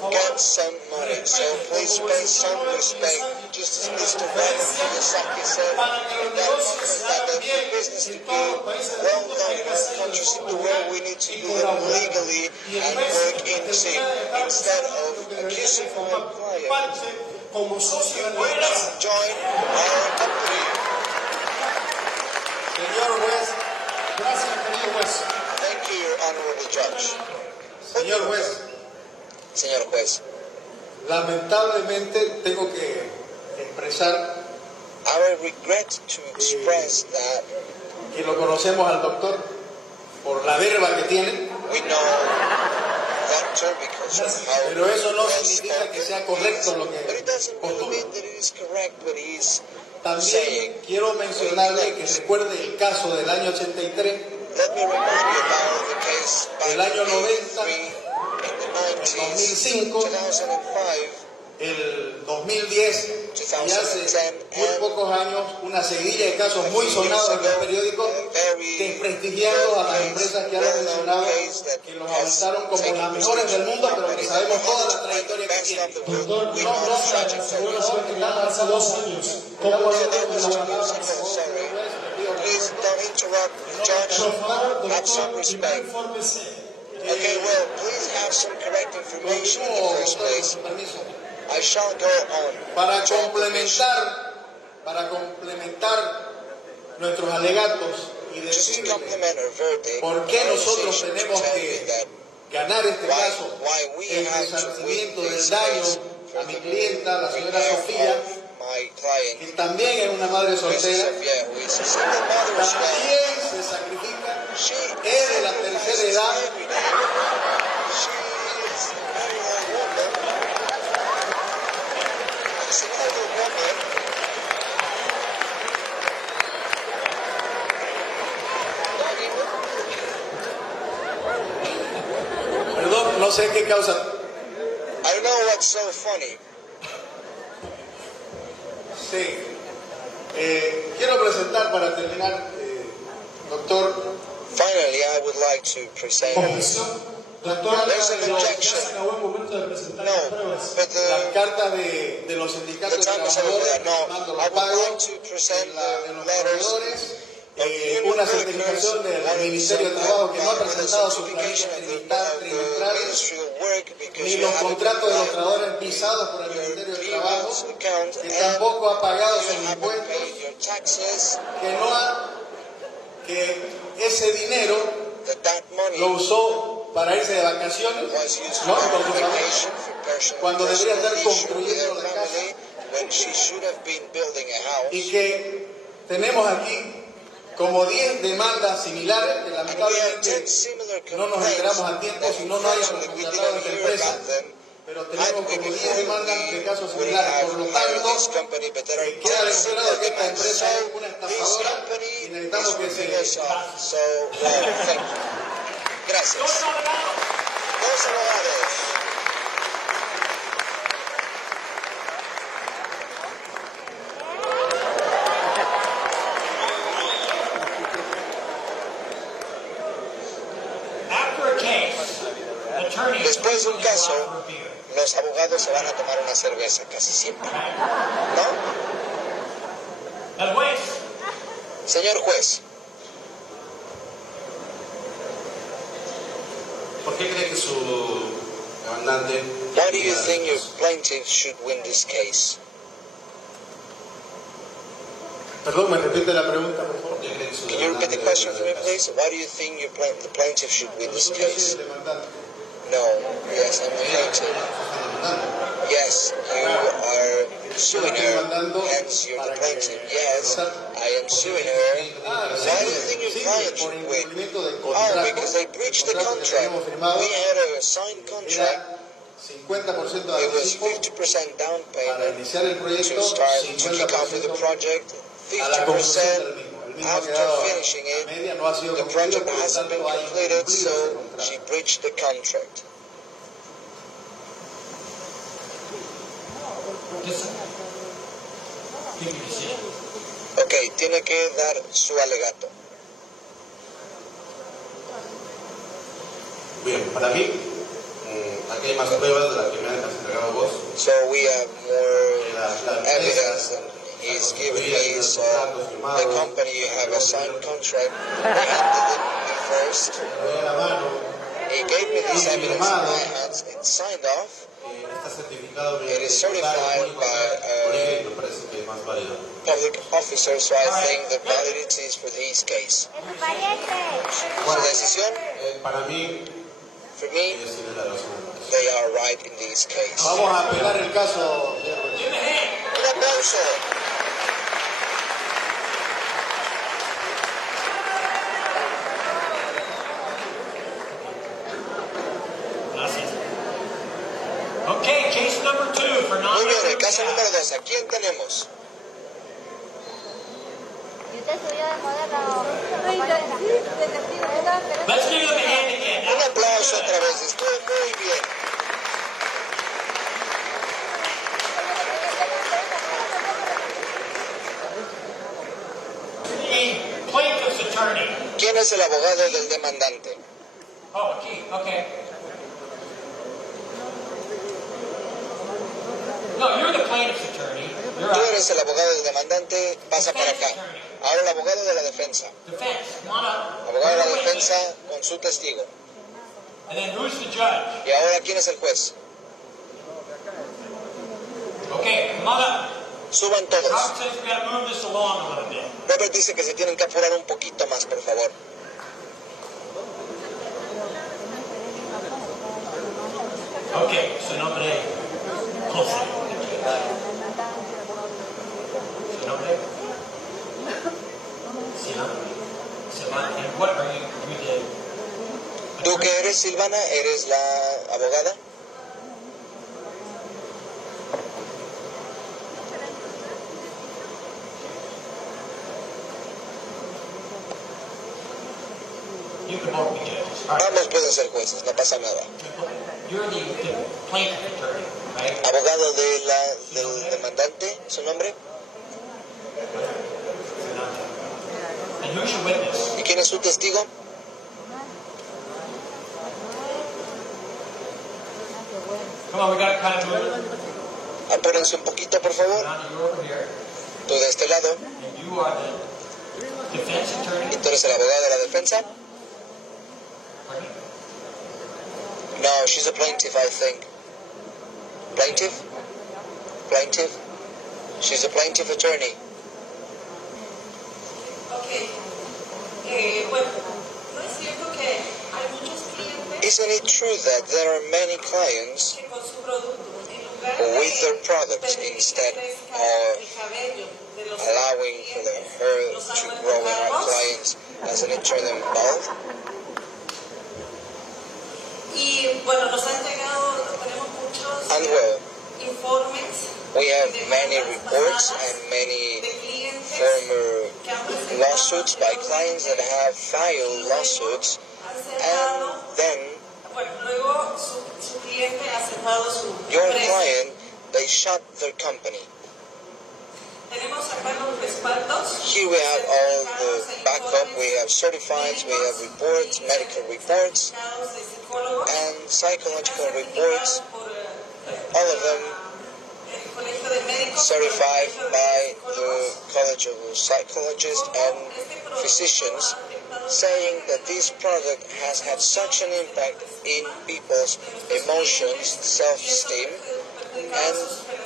get some money. So please pay some respect. Just as Mr. Kiyosaki said, in that moment that the business to be well done in all countries in the world, we need to do them legally and work in team instead of accusing my client. Como socio de la You empresa. join our company. Señor juez, gracias, querido juez. Thank you, Your Honorable Judge. Señor juez, Señor juez, lamentablemente tengo que expresar I regret to express that que lo conocemos al doctor por la verba que tiene, we know doctor because of how pero eso no well significa que sea spoken he is, correcto lo but que it doesn't really postula. mean that it is correct what he is También saying. quiero mencionarle que recuerde el caso del año 83, Let me remind you about the case back El año in 90, 83, in the 90s, 2005, 2005, el 2010 y hace muy pocos años una seguidilla de casos muy sonados en los periódicos desprestigiando a las empresas que ahora mencionaba, que los avanzaron como las mejores del mundo, pero que sabemos toda la trayectoria que tienen. Doctor, no se asegura que hace 2 años. ¿Cómo nosotros nos hablamos? please don't interrupt the judge. Por favor, Have some doctor, respect. infórmese. Okay, well, please have some correct information in the Continúo, first doctor, place. con permiso. I shall go on. Para with your permission. complementar nuestros alegatos y Just to decirle compliment her verdict, por qué nosotros to tenemos tell you que that ganar este caso, why we el have to resarcimiento win del this daño case a mi clienta, la señora behalf Sofía, of my client, que también es una madre Mrs. soltera, Sofia, who is a single mother as well. también se sacrifica, She es de la tercera edad, every day. She is a very old woman. She's an older woman. perdón, no sé qué causa. I don't know what's so funny. Sí. Quiero presentar para terminar, doctor, Finally, I would like to present. Objeción. Doctor, There's an ya objection. se acabó el momento de presentar No, las pruebas. but las cartas de los the sindicatos de time is over. trabajadores, No, mando I los would pagos like to present de the los letters proveedores, of una certificación del Ministerio de Trabajo que no ha presentado sus certification planillas of the trimestrales, Ministry of Work because ni you los haven't contratos de los paid trabajadores visados por el your Ministerio de Trabajo, grievance account que and tampoco ha pagado sus you haven't impuestos, paid your taxes, que ese dinero that money lo usó para irse de vacaciones, was used ¿no? for Con su familia, vacation, for personal cuando debería estar leisure with construyendo her la casa, family, when she should have been building a house. y que tenemos aquí como 10 demandas similares que And we have 10 lamentablemente similar no nos enteramos a tiempo, that si no hayamos unfortunately we contratado a didn't esta hear empresa, about them. pero tenemos como 10 demandas de casos We similares. have Por lo hired tanto, this company, but there are queda 10 demostrado similar que esta demands. empresa So es una this estafadora company y necesitamos is que ripping se... us off. So, thank you. Gracias. Dos abogados. After a case, attorneys Después de un usually caso, go out for a beer. los abogados se van a tomar una cerveza casi siempre. ¿No? El juez, Señor juez, ¿por qué cree que su demandante... why do you think your plaintiff should win this case? Perdón, ¿me repite la pregunta, por favor? ¿Por qué cree que su Can you repeat demandante the question for me, debe ganar el please? Why do you think the plaintiff should win this Yo soy case? el demandante. No. Yes, I'm a plaintiff. Yes, you are suing her, hence you're the plaintiff. Yes, I am suing her. Why do you think your client por should win? incumplimiento del Oh, contrato. because they breached the El contrato que contract. habíamos firmado We had a signed contract. era 50% de It was anticipo 50% down para payment iniciar el proyecto, to start to kick off with the 50% project, a la conclusión 50% del mismo. El mismo ha after quedado finishing a it. media, no ha sido The concluido, project por lo hasn't been tanto ha completed, incumplido ese so contrato. she breached the contract. Just give your decision. Ok, tiene que dar su alegato. Bien, para mí, aquí hay más pruebas de las que me has entregado vos. So we have more evidence than he's given me. So the company you have a signed contract. We handed it to me first. He gave me this evidence in my hands. It's signed off. It is certified by public officer, so I think the validity is for his case. Su decisión, Para mí, for me, they are right in this case. Vamos a apelar el caso. Un aplauso. Gracias. Okay, case number 2 for Muy bien, el non-resident caso staff. número 2. ¿A quién tenemos? Let's give them a hand again. That Un was pretty aplauso otra good. vez. Estuvo muy bien. The plaintiff's attorney. ¿Quién es el abogado del demandante? Oh, aquí, okay. No, you're the plaintiff's attorney. You're Tú up. eres el abogado del demandante, pasa para acá. Ahora el abogado de la defensa. Defense, come on up. Abogado de la defensa con su testigo. And then who's the judge? Y ahora, ¿quién es el juez? Okay, come on up. Suban todos. Robert says we gotta move this along a little bit. Robert dice que se tienen que apurar un poquito más, por favor. Okay, su nombre. José. Su nombre. Silvana. And what are you? You the. ¿Tú qué eres, Silvana? ¿Eres la abogada? You can both be judges. All right. Ambos pueden ser jueces, no pasa nada. You're the plaintiff attorney, right? Abogado del demandante, ¿su nombre? And who's your witness? ¿Y quién es su testigo? Come on, we gotta kind of move it. Apúrense un poquito, por favor. Donna, you're over here. Tú de este lado. And you are the defense attorney. ¿Y tú eres el abogado de la defensa? Pardon me? No, she's a plaintiff, I think. Plaintiff? Plaintiff? She's a plaintiff attorney. Ok. Bueno, no es cierto que hay muchos clientes Isn't it true that there are many clients que con su producto, en lugar who with their products, permitir instead que crezca of el cabello de los allowing for the clientes, hair los to han grow in our reemplazado? clients, doesn't it turn them bald? Y bueno, nos han llegado, tenemos muchos And well, informes we have de many demandas reports pasadas and many de clientes former que han presentado lawsuits by clients that have filed lawsuits, han and cerrado. then Bueno, luego su cliente ha cerrado su your empresa. client, they shut their company. Tenemos acá los respaldos. Here we have all the backup, we have certifieds, we have reports, medical reports, certificados de psicólogos, and psychological reports, certificados por all of them el Colegio de Médicos, certified el Colegio de by the Psicólogos, College of Psychologists and Physicians, saying that this product has had such an impact in people's emotions, self-esteem, and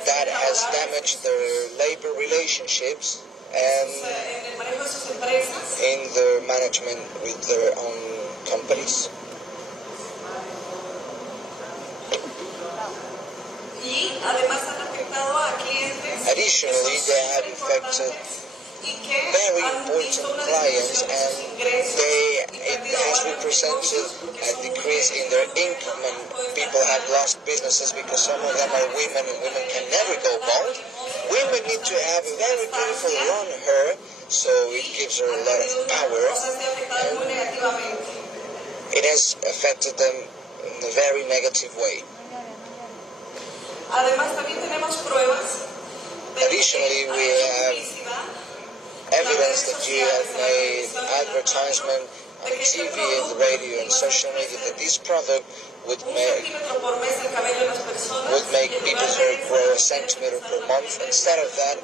that has damaged their labor relationships and en el manejo de sus empresas. in their management with their own companies. Y además han afectado a clientes Additionally, they have affected y que very han visto important una clients, disminución de and sus ingresos it has represented a decrease in their income, and people have lost businesses because some of them are women, and women can never go bald. Women need to have a very beautiful long hair, so it gives her a lot of power. o sea, se ha afectado muy negativamente. It has affected them in a very negative way. Además también tenemos pruebas Additionally, we have evidence that you have made advertisement on TV and the radio and social media that this product would make people's hair grow a centimeter per month. Instead of that,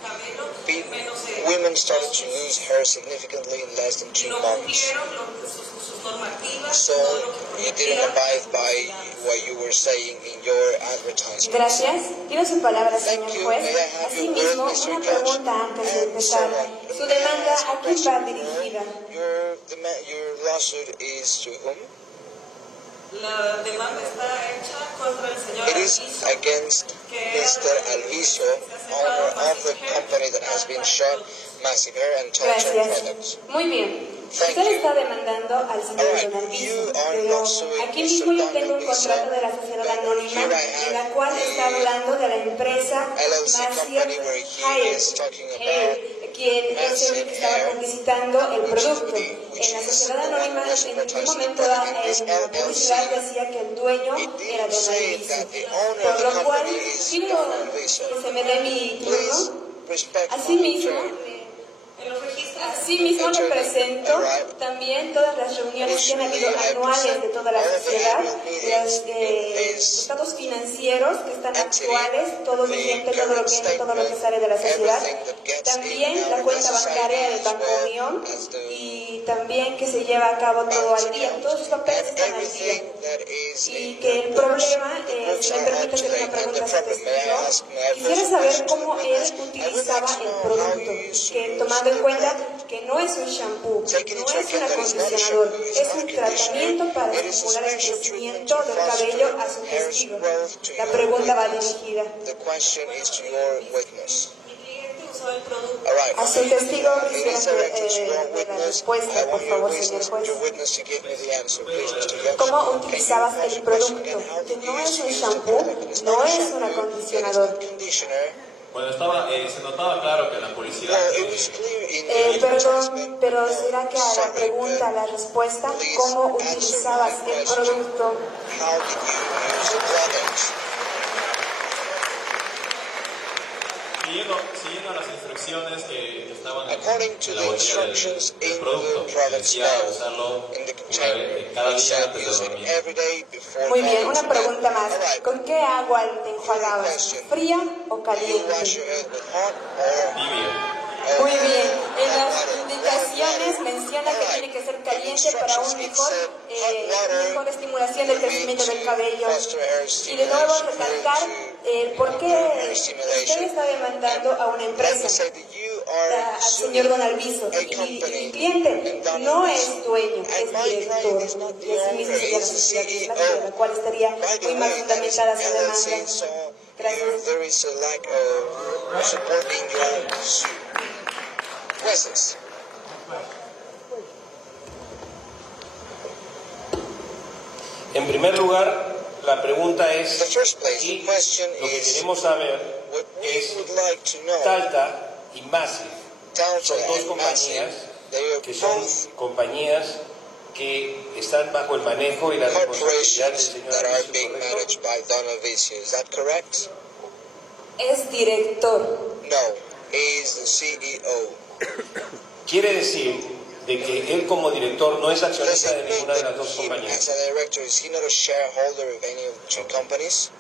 women started to lose hair significantly in less than 2 months. So you didn't abide by what you were saying in your advertisement. Gracias. Tiene su palabra, señor juez. Asimismo, una pregunta antes de empezar. Su demanda, ¿a quién va dirigida? Your lawsuit is to whom? La demanda está hecha contra el señor It is against Mr. Alviso, owner of the company that has been shown massive hair and torture products. Muy bien. Usted está demandando al señor Don Alviso, pero aquí mismo yo tengo un contrato de la sociedad anónima en la cual está hablando de la empresa Massive Hair, quien es el que estaba publicitando el producto. En la sociedad anónima, en un momento en la publicidad decía que el dueño era Don Alviso, por lo cual quiero que se me dé mi turno. Asimismo le presento también todas las reuniones que han habido anuales de toda la sociedad, los estados financieros que están actuales, todo vigente, todo lo que entra, todo lo que sale de la sociedad, también la cuenta bancaria del Banco Unión y también que se lleva a cabo todo al día, todos los papeles están al día. Y que el problema, si me permite hacer una pregunta a su testigo, quisiera saber cómo él utilizaba el producto, que tomando en cuenta que no es un shampoo, no es un acondicionador, es un tratamiento para estimular el crecimiento del cabello a su testigo. La pregunta va dirigida. A su testigo quisiera que la respuesta, por favor, señor juez. ¿Cómo utilizabas el producto? Que no es un shampoo, no es un acondicionador. Cuando estaba, se notaba claro que la publicidad... Perdón, pero ¿será que a la pregunta, a la respuesta, cómo utilizabas el producto? Siguiendo las instrucciones que estaban en la botella del producto, decía usarlo cada día antes de dormir. Muy bien, una pregunta más. ¿Con qué agua te enjuagabas? ¿Fría o caliente? Tibia. Muy bien. En las indicaciones menciona que tiene que ser caliente para una mejor estimulación del crecimiento del cabello. Y de nuevo recalcar por qué usted está demandando a una empresa, al señor Don Alviso. Y el cliente no es dueño, es director. Y así mismo sería la sociedad de la cual estaría muy más fundamentada su demanda. Gracias. Jueces. En primer lugar, la pregunta es, y lo que queremos saber es, Talta y Massive son dos compañías que son compañías que están bajo el manejo y la responsabilidad del señor Alviso, ¿correcto? Es director. No. Is the CEO. Quiere decir de que él como director no es accionista de ninguna de las dos compañías. As a director, is he not a shareholder of any of the two companies?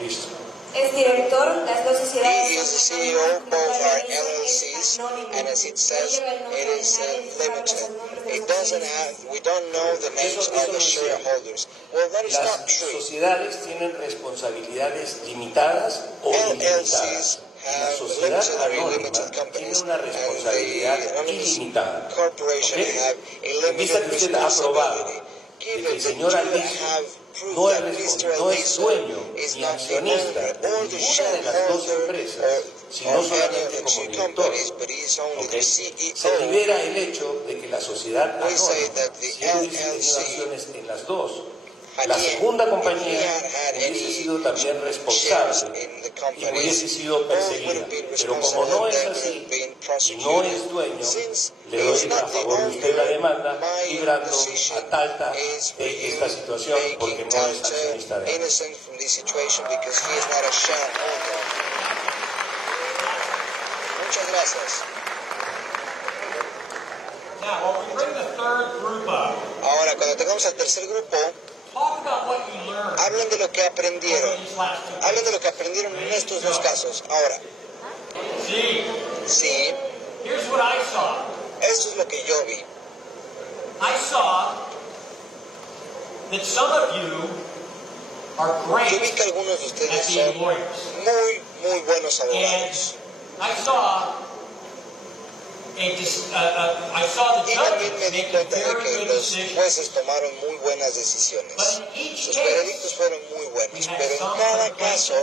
Listo. Es director, las dos sociedades. He is the CEO, both are LLCs, and as it says, it is limited. It doesn't have, we don't know the names of the shareholders. Well, that is not true. Las sociedades tienen responsabilidades limitadas o ilimitadas. La sociedad anónima tiene una responsabilidad ilimitada. En vista que usted ha probado de que el señor Alviso no es dueño ni accionista de ninguna de las dos empresas, sino solamente como director, se libera el hecho de que la sociedad anónima, si él hubiese tenido acciones en las dos, la segunda compañía hubiese sido también responsable y hubiese sido perseguida. Pero como no es así y no es dueño, le doy a favor de usted la demanda, librando a Talta de esta situación porque no es accionista de él. gracias. Now, when we bring the third group up, Ahora, cuando tengamos al tercer grupo, talk about what you learned hablen de lo que aprendieron. over these last two Hablen de lo weeks. que aprendieron en estos dos casos. Ahora, See, sí, here's what I saw. eso es lo que yo vi. I saw that some of you are Yo vi great que algunos de at ustedes being son lawyers. muy buenos And abogados. I saw I saw the Y también me judges di make cuenta de very que good los decisions. jueces tomaron muy buenas decisiones. But in each Sus case, veredictos fueron muy buenos, pero en cada caso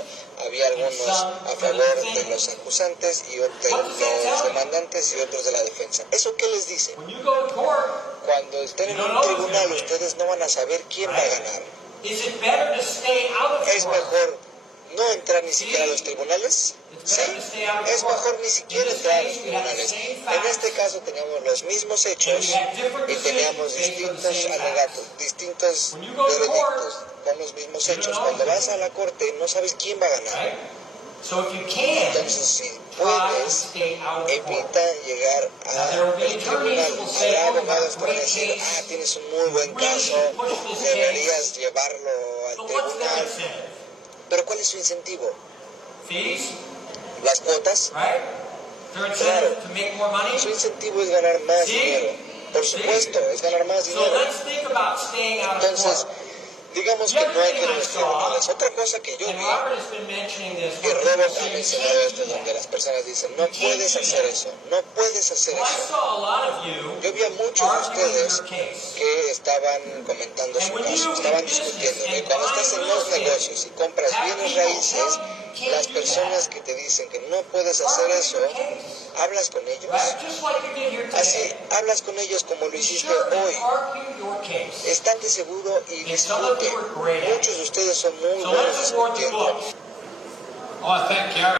había algunos a favor de los acusantes y otros de los demandantes y otros de la defensa. ¿Eso qué les dice? when you go to court, Cuando estén en un tribunal, ustedes no van a saber quién va a ganar. is it better to stay out of Es court? mejor no entrar ni siquiera a los tribunales. It's Sí, better to stay out of es court. mejor ni siquiera In this entrar a los case, we have the tribunales. same En facts, este caso teníamos los mismos hechos we had different y teníamos decisions based on the distintos same alegatos, facts. distintos When you go to veredictos con los mismos you don't hechos. know Cuando who's vas a la corte no sabes quién va a ganar. Right? So if you can, Entonces, si try to puedes, stay out of court. evita llegar Now, there will be al tribunal. attorneys who will say, Habrá "Oh, you got a abogados que van a great decir, case. tienes un muy buen Really caso, should push this deberías case." llevarlo al So what's their tribunal. incentive? Pero ¿cuál es su incentivo? Fees, Las cuotas. right? Their incentive to make more money. Su incentivo es ganar más Sí. dinero. Por supuesto, es ganar más So dinero. let's think about staying out of Entonces, court. digamos que no hay que ir a los tribunales. Otra cosa que yo And vi, Robert has been mentioning this. y Robert ha mencionado esto, donde las personas dicen, no puedes hacer eso, no puedes hacer Well, I eso. saw a lot of you Yo vi a muchos de arguing ustedes your case. que estaban comentando su caso, estaban discutiendo que cuando estás en los negocios y compras bienes raíces, las personas que te dicen que no puedes hacer eso, hablas con ellos. Right? Just like you did here Así, today. hablas con ellos como lo Be hiciste sure to hoy. argue your case. Estate seguro y And some of you discute. are great at it. Muchos de ustedes son muy So buenos let's award the discutiendo. books. I want to thank Gary.